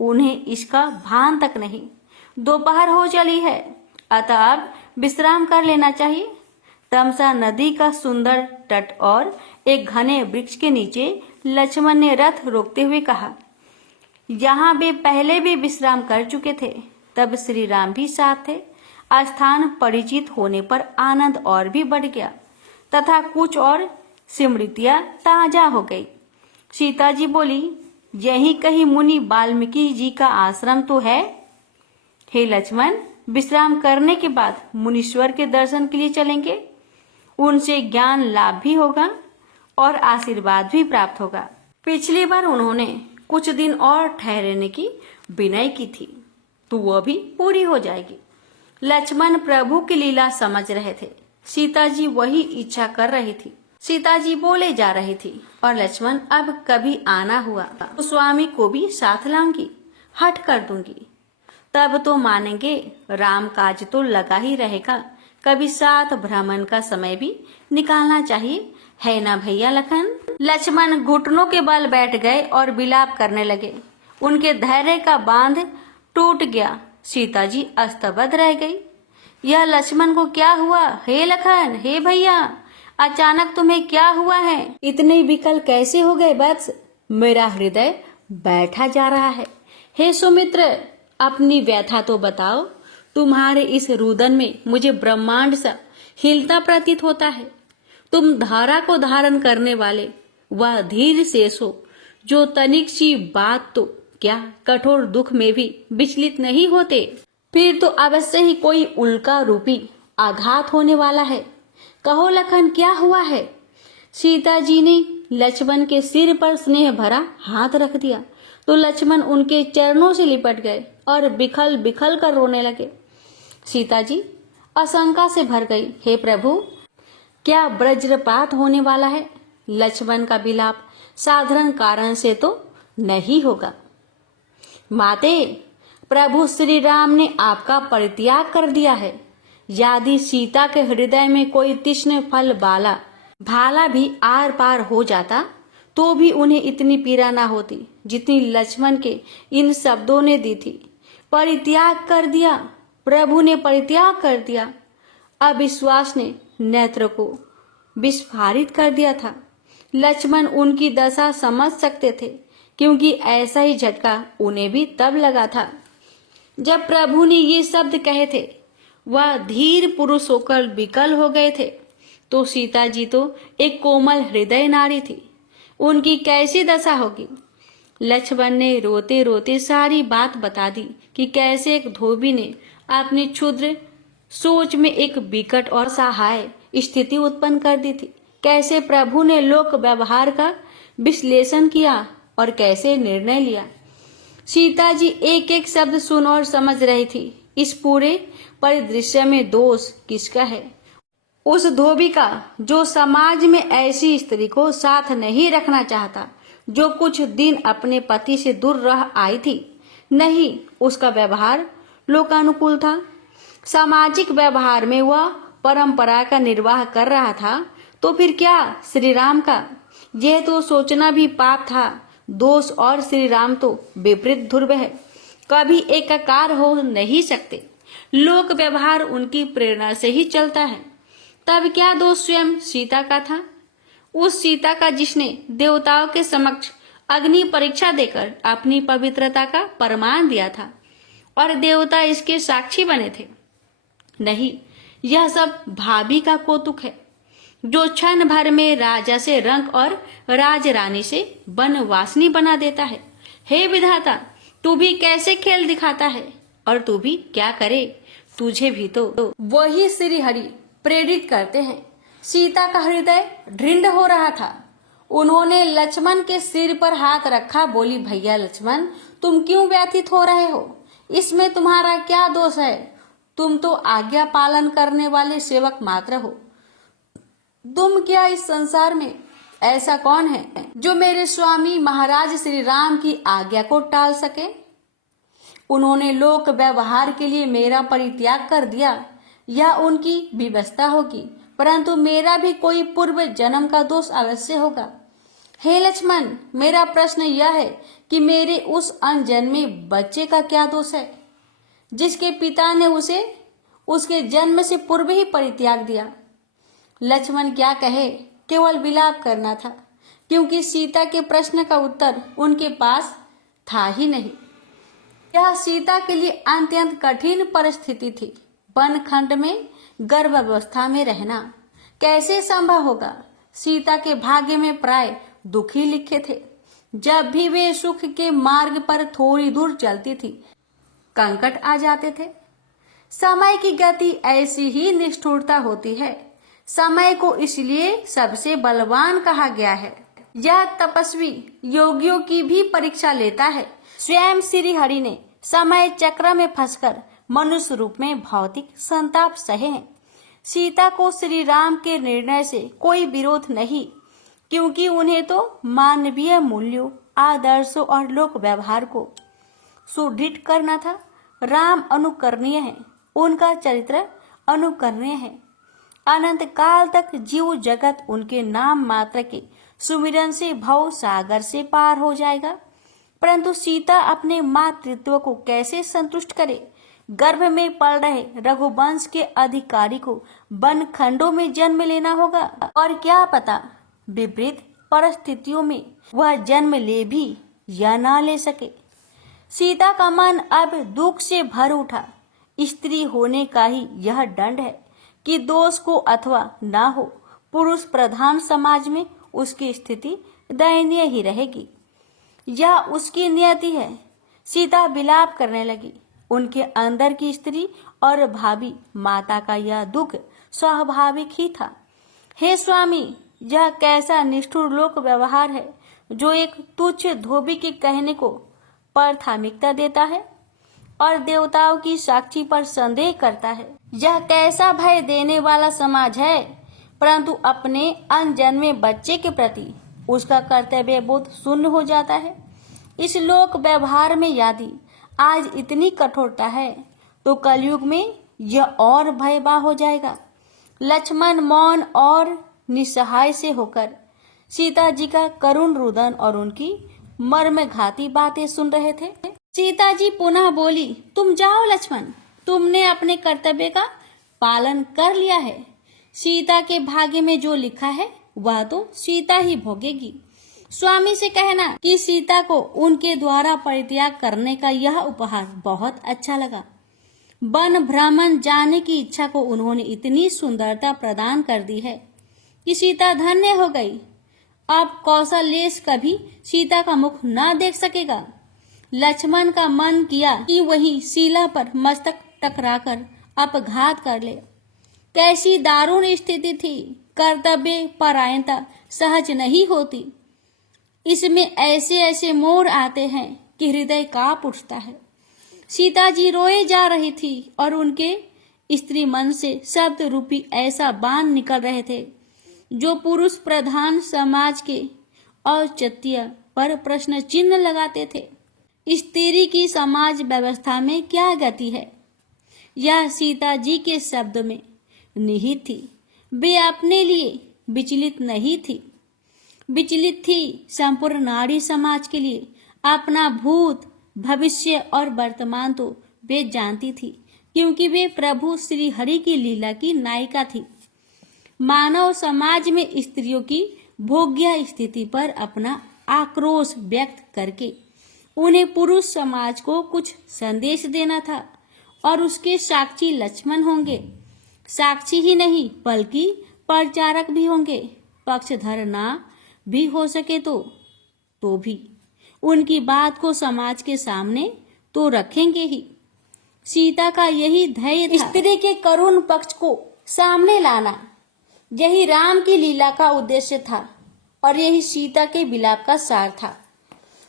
उन्हें इसका भान तक नहीं। दोपहर हो चली है, अतः अब विश्राम कर लेना चाहिए। तमसा नदी का सुंदर तट और एक घने वृक्ष के नीचे लक्ष्मण ने रथ रोकते हुए कहा। यहाँ वे पहले भी विश्राम कर चुके थे, तब श्री राम भी साथ थे। स्थान परिचित होने पर आनंद और भी बढ़ गया तथा कुछ और स्मृतियां ताजा हो गई। सीता जी बोली, यहीं कहीं मुनि वाल्मीकि जी का आश्रम तो है। हे लक्ष्मण, विश्राम करने के बाद मुनीश्वर के दर्शन के लिए चलेंगे। उनसे ज्ञान लाभ भी होगा और आशीर्वाद भी प्राप्त होगा। पिछली बार उन्होंने कुछ दिन और ठहरने की विनय की थी, तो वह भी पूरी हो जाएगी। लक्ष्मण प्रभु की लीला समझ रहे थे, सीता जी वही इच्छा कर रही थी। सीता जी बोले जा रही थी और लक्ष्मण, अब कभी आना हुआ तो स्वामी को भी साथ लाऊंगी, हट कर दूंगी, तब तो मानेंगे। राम काज तो लगा ही रहेगा, कभी साथ भ्रमण का समय भी निकालना चाहिए, है ना भैया लखन? लक्ष्मण घुटनों के बल बैठ गए और विलाप करने लगे। उनके धैर्य का बांध टूट गया। सीता जी अस्तबद्ध रह गई। यह लक्ष्मण को क्या हुआ? हे लखन, हे भैया, अचानक तुम्हें क्या हुआ है? इतने विकल कैसे हो गए वत्स? मेरा हृदय बैठा जा रहा है। हे सुमित्र, अपनी व्यथा तो बताओ। तुम्हारे इस रुदन में मुझे ब्रह्मांड सा हिलता प्रतीत होता है। तुम धारा को धारण करने वाले वह धीर शेष हो, जो तनिक सी बात तो क्या कठोर दुख में भी विचलित नहीं होते। फिर तो अवश्य ही कोई उल्का रूपी आघात होने वाला है। कहो लखन, क्या हुआ है? सीता जी ने लक्ष्मण के सिर पर स्नेह भरा हाथ रख दिया तो लक्ष्मण उनके चरणों से लिपट गए और बिखल बिखल कर रोने लगे। सीता जी आशंका से भर गई। हे प्रभु, क्या वज्रपात होने वाला है? लक्ष्मण का विलाप साधारण कारण से तो नहीं होगा। माते, प्रभु श्री राम ने आपका परित्याग कर दिया है। यदि सीता के हृदय में कोई तीक्ष्ण फल भाला भी आर पार हो जाता तो भी उन्हें इतनी पीड़ा ना होती जितनी लक्ष्मण के इन शब्दों ने दी थी। परित्याग कर दिया, प्रभु ने परित्याग कर दिया। अविश्वास ने नेत्र को विस्फारित कर दिया था। लक्ष्मण उनकी दशा समझ सकते थे, क्योंकि ऐसा ही झटका उन्हें भी तब लगा था जब प्रभु ने ये शब्द कहे थे। वह धीर पुरुष होकर विकल हो गए थे, तो सीता जी तो एक कोमल हृदय नारी थी, उनकी कैसी दशा होगी। लक्ष्मण ने रोते रोते सारी बात बता दी कि कैसे एक धोबी ने अपनी क्षुद्र सोच में एक विकट और सहाय स्थिति उत्पन्न कर दी थी, कैसे प्रभु ने लोक व्यवहार का विश्लेषण किया और कैसे निर्णय लिया। सीता जी एक एक शब्द सुन और समझ रही थी। इस पूरे परिदृश्य में दोष किसका है? उस धोबी का, जो समाज में ऐसी स्त्री को साथ नहीं रखना चाहता, जो कुछ दिन अपने पति से दूर रह आई थी। नहीं, उसका व्यवहार लोकानुकूल था। सामाजिक व्यवहार में वह परंपरा का निर्वाह कर रहा था, तो फिर क्या श्री राम का? यह तो सोचना भी पाप था। दोष और श्री राम तो विपरीत ध्रुव है, कभी एकाकार हो नहीं सकते। लोक व्यवहार उनकी प्रेरणा से ही चलता है। तब क्या दोष स्वयं सीता का था? उस सीता का जिसने देवताओं के समक्ष अग्नि परीक्षा देकर अपनी पवित्रता का प्रमाण दिया था और देवता इसके साक्षी बने थे। नहीं, यह सब भाभी का कौतुक है, जो क्षण भर में राजा से रंक और राजरानी से बनवासनी बना देता है। हे विधाता, तू भी कैसे खेल दिखाता है, और तू भी क्या करे, तुझे भी तो वही श्री हरि प्रेरित करते हैं। सीता का हृदय ढृंढ हो रहा था। उन्होंने लक्ष्मण के सिर पर हाथ रखा, बोली, भैया लक्ष्मण, तुम क्यों व्यथित हो रहे हो? इसमें तुम्हारा क्या दोष है? तुम तो आज्ञा पालन करने वाले सेवक मात्र हो। तुम क्या इस संसार में ऐसा कौन है जो मेरे स्वामी महाराज श्री राम की आज्ञा को टाल सके? उन्होंने लोक व्यवहार के लिए मेरा परित्याग कर दिया, यह उनकी विवशता होगी, परंतु मेरा भी कोई पूर्व जन्म का दोष अवश्य होगा। हे लक्ष्मण, मेरा प्रश्न यह है कि मेरे उस अनजन्मे बच्चे का क्या दोष है, जिसके पिता ने उसे उसके जन्म से पूर्व ही परित्याग दिया। लक्ष्मण क्या कहे, केवल विलाप करना था, क्योंकि सीता के प्रश्न का उत्तर उनके पास था ही नहीं। यह सीता के लिए अत्यंत कठिन परिस्थिति थी। वनखंड में गर्भावस्था में रहना कैसे संभव होगा? सीता के भाग्य में प्राय दुखी लिखे थे। जब भी वे सुख के मार्ग पर थोड़ी दूर चलती थी, संकट आ जाते थे। समय की गति ऐसी ही निष्ठुरता होती है। समय को इसलिए सबसे बलवान कहा गया है। यह तपस्वी योगियों की भी परीक्षा लेता है। स्वयं श्री हरि ने समय चक्र में फंसकर मनुष्य रूप में भौतिक संताप सहे हैं। सीता को श्री राम के निर्णय से कोई विरोध नहीं, क्योंकि उन्हें तो मानवीय मूल्यों, आदर्शों और लोक व्यवहार को सुदृढ़ करना था। राम अनुकरणीय है, उनका चरित्र अनुकरणीय है। अनंत काल तक जीव जगत उनके नाम मात्र के सुमिरन से भव सागर से पार हो जाएगा। परंतु सीता अपने मातृत्व को कैसे संतुष्ट करे? गर्भ में पल रहे रघुवंश के अधिकारी को वन खंडों में जन्म लेना होगा, और क्या पता विपरीत परिस्थितियों में वह जन्म ले भी या ना ले सके। सीता का मन अब दुख से भर उठा। स्त्री होने का ही यह दंड है कि दोष को अथवा ना हो। पुरुष प्रधान समाज में उसकी स्थिति दयनीय ही रहेगी। यह उसकी नियति है। सीता विलाप करने लगी। उनके अंदर की स्त्री और भाभी माता का यह दुख स्वाभाविक ही था। हे स्वामी, यह कैसा निष्ठुर लोक व्यवहार है, जो एक तुच्छ धोबी के कहने को प्राथमिकता देता है और देवताओं की साक्षी पर संदेह करता है। यह कैसा भय देने वाला समाज है, परंतु अपने अनजन्मे बच्चे के प्रति उसका कर्तव्य बोध शून्य हो जाता है। इस लोक व्यवहार में यदि आज इतनी कठोरता है, तो कलयुग में यह और भयावह हो जाएगा। लक्ष्मण मौन और निस्सहाय से होकर सीता जी का करुण रुदन और उनकी मर्मघाती बातें सुन रहे थे। सीता जी पुनः बोली, तुम जाओ लक्ष्मण, तुमने अपने कर्तव्य का पालन कर लिया है। सीता के भाग्य में जो लिखा है वह तो सीता ही भोगेगी। स्वामी से कहना कि सीता को उनके द्वारा परित्याग करने का यह उपहार बहुत अच्छा लगा। वन भ्रमण जाने की इच्छा को उन्होंने इतनी सुंदरता प्रदान कर दी है कि सीता धन्य हो गई। अब कौशलेश कभी सीता का मुख न देख सकेगा। लक्ष्मण का मन किया कि वही शीला पर मस्तक टकराकर अपघात कर ले। कैसी दारुण स्थिति थी। कर्तव्य परायणता सहज नहीं होती। इसमें ऐसे ऐसे मोड़ आते हैं कि हृदय कांप उठता है। सीता जी रोए जा रही थी और उनके स्त्री मन से शब्द रूपी ऐसा बाण निकल रहे थे जो पुरुष प्रधान समाज के औचित्य पर प्रश्न चिन्ह लगाते थे। स्त्री की समाज व्यवस्था में क्या गति है, यह सीता जी के शब्द में निहित थी। वे अपने लिए विचलित नहीं थी, विचलित थी संपूर्ण नारी समाज के लिए। अपना भूत, भविष्य और वर्तमान तो वे जानती थी, क्योंकि वे प्रभु श्री हरि की लीला की नायिका थी। मानव समाज में स्त्रियों की भोग्य स्थिति पर अपना आक्रोश व्यक्त करके उन्हें पुरुष समाज को कुछ संदेश देना था, और उसके साक्षी लक्ष्मण होंगे। साक्षी ही नहीं बल्कि प्रचारक भी होंगे। पक्षधर ना भी हो सके तो भी उनकी बात को समाज के सामने तो रखेंगे ही। सीता का यही धैर्य था। स्त्री के करुण पक्ष को सामने लाना, यही राम की लीला का उद्देश्य था और यही सीता के विलाप का सार था।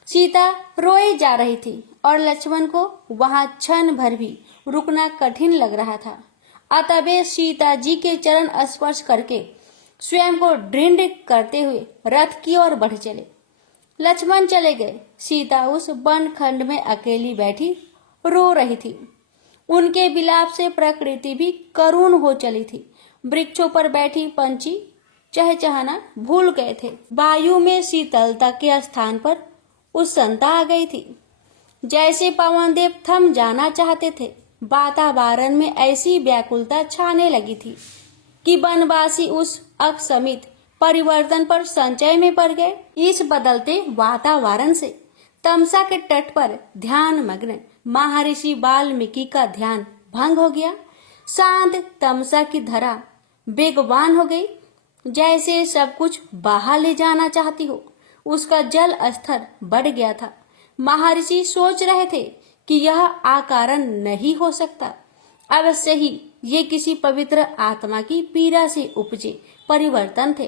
सीता रोए जा रही थी और लक्ष्मण को वहां क्षण भर भी रुकना कठिन लग रहा था। अतः वे सीता जी के चरण स्पर्श करके स्वयं को दृढ़ करते हुए रथ की ओर बढ़ चले। लक्ष्मण चले गए। सीता उस वन खंड में अकेली बैठी रो रही थी। उनके विलाप से प्रकृति भी करुण हो चली थी। वृक्षों पर बैठी पंछी चहचहाना भूल गए थे। वायु में शीतलता के स्थान पर उष्णता आ गई थी, जैसे पवन देव थम जाना चाहते थे। वातावरण में ऐसी व्याकुलता छाने लगी थी कि वनवासी उस अकस्मित परिवर्तन पर संचय में पड़ गए। इस बदलते वातावरण से तमसा के तट पर ध्यान मग्न महर्षि वाल्मीकि का ध्यान भंग हो गया। शांत तमसा की धरा बेगवान हो गई, जैसे सब कुछ बहा ले जाना चाहती हो। उसका जल स्तर बढ़ गया था। महर्षि सोच रहे थे कि यह अकारण नहीं हो सकता। अवश्य ही ये किसी पवित्र आत्मा की पीड़ा से उपजे परिवर्तन थे।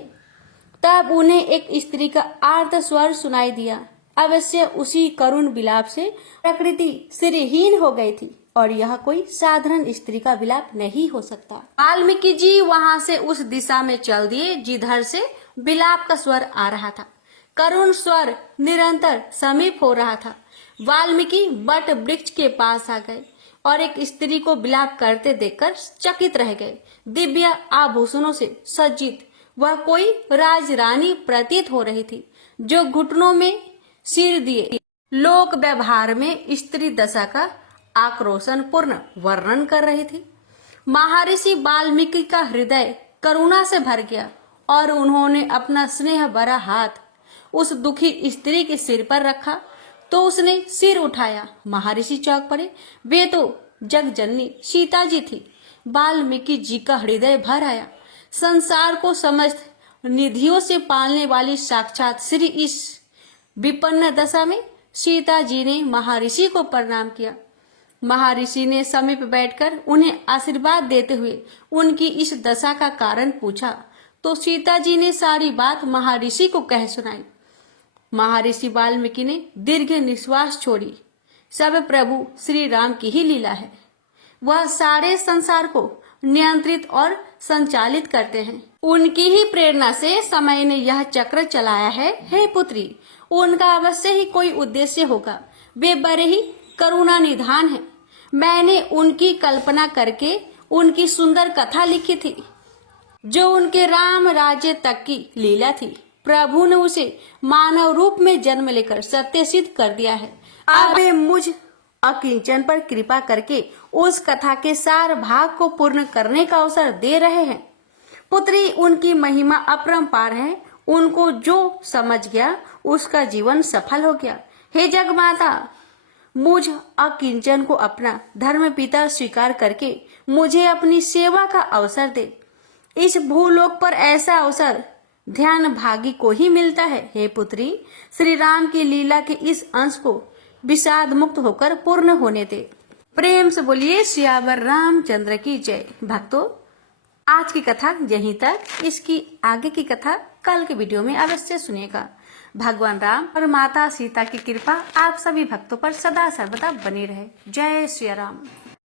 तब उन्हें एक स्त्री का आर्त स्वर सुनाई दिया। अवश्य उसी करुण विलाप से प्रकृति श्रीहीन हो गई थी और यह कोई साधारण स्त्री का विलाप नहीं हो सकता। वाल्मीकि जी वहां से उस दिशा में चल दिए जिधर से विलाप का स्वर आ रहा था। करुण स्वर निरंतर समीप हो रहा था। वाल्मीकि बट वृक्ष के पास आ गए और एक स्त्री को विलाप करते देखकर चकित रह गए। दिव्य आभूषणों से सज्जित वह कोई राजरानी प्रतीत हो रही थी, जो घुटनों में सिर दिए लोक व्यवहार में स्त्री दशा का आक्रोशन पूर्ण वर्णन कर रही थी। महर्षि वाल्मीकि का हृदय करुणा से भर गया और उन्होंने अपना स्नेह भरा हाथ उस दुखी स्त्री के सिर पर रखा तो उसने सिर उठाया। महर्षि चौंक पड़े। वे तो जगजननी सीता जी थी। वाल्मीकि जी का हृदय भर आया। संसार को समस्त निधियों से पालने वाली साक्षात श्री इस विपन्न दशा में सीता जी ने महर्षि को प्रणाम किया। महर्षि ने समीप बैठकर उन्हें आशीर्वाद देते हुए उनकी इस दशा का कारण पूछा तो सीता जी ने सारी बात महर्षि को कह सुनाई। महर्षि वाल्मीकि ने दीर्घ निश्वास छोड़ी। सब प्रभु श्री राम की ही लीला है। वह सारे संसार को नियंत्रित और संचालित करते हैं। उनकी ही प्रेरणा से समय ने यह चक्र चलाया है। हे पुत्री, उनका अवश्य ही कोई उद्देश्य होगा। वे बड़े ही करुणा निधान हैं। मैंने उनकी कल्पना करके उनकी सुंदर कथा लिखी थी, जो उनके राम राज्य तक की लीला थी। प्रभु ने उसे मानव रूप में जन्म लेकर सत्य सिद्ध कर दिया है। अब वे मुझ अकिंचन पर कृपा करके उस कथा के सार भाग को पूर्ण करने का अवसर दे रहे हैं। पुत्री, उनकी महिमा अपरंपार है। उनको जो समझ गया उसका जीवन सफल हो गया। हे जगमाता, मुझ अकिंचन को अपना धर्म पिता स्वीकार करके मुझे अपनी सेवा का अवसर दे। इस भूलोक पर ऐसा अवसर ध्यान भागी को ही मिलता है। हे पुत्री, श्री राम की लीला के इस अंश को विषाद मुक्त होकर पूर्ण होने दे। प्रेम से बोलिए सियावर रामचंद्र की जय। भक्तों, आज की कथा यहीं तक। इसकी आगे की कथा कल के वीडियो में अवश्य सुनिएगा। भगवान राम और माता सीता की कृपा आप सभी भक्तों पर सदा सर्वदा बनी रहे। जय श्री राम।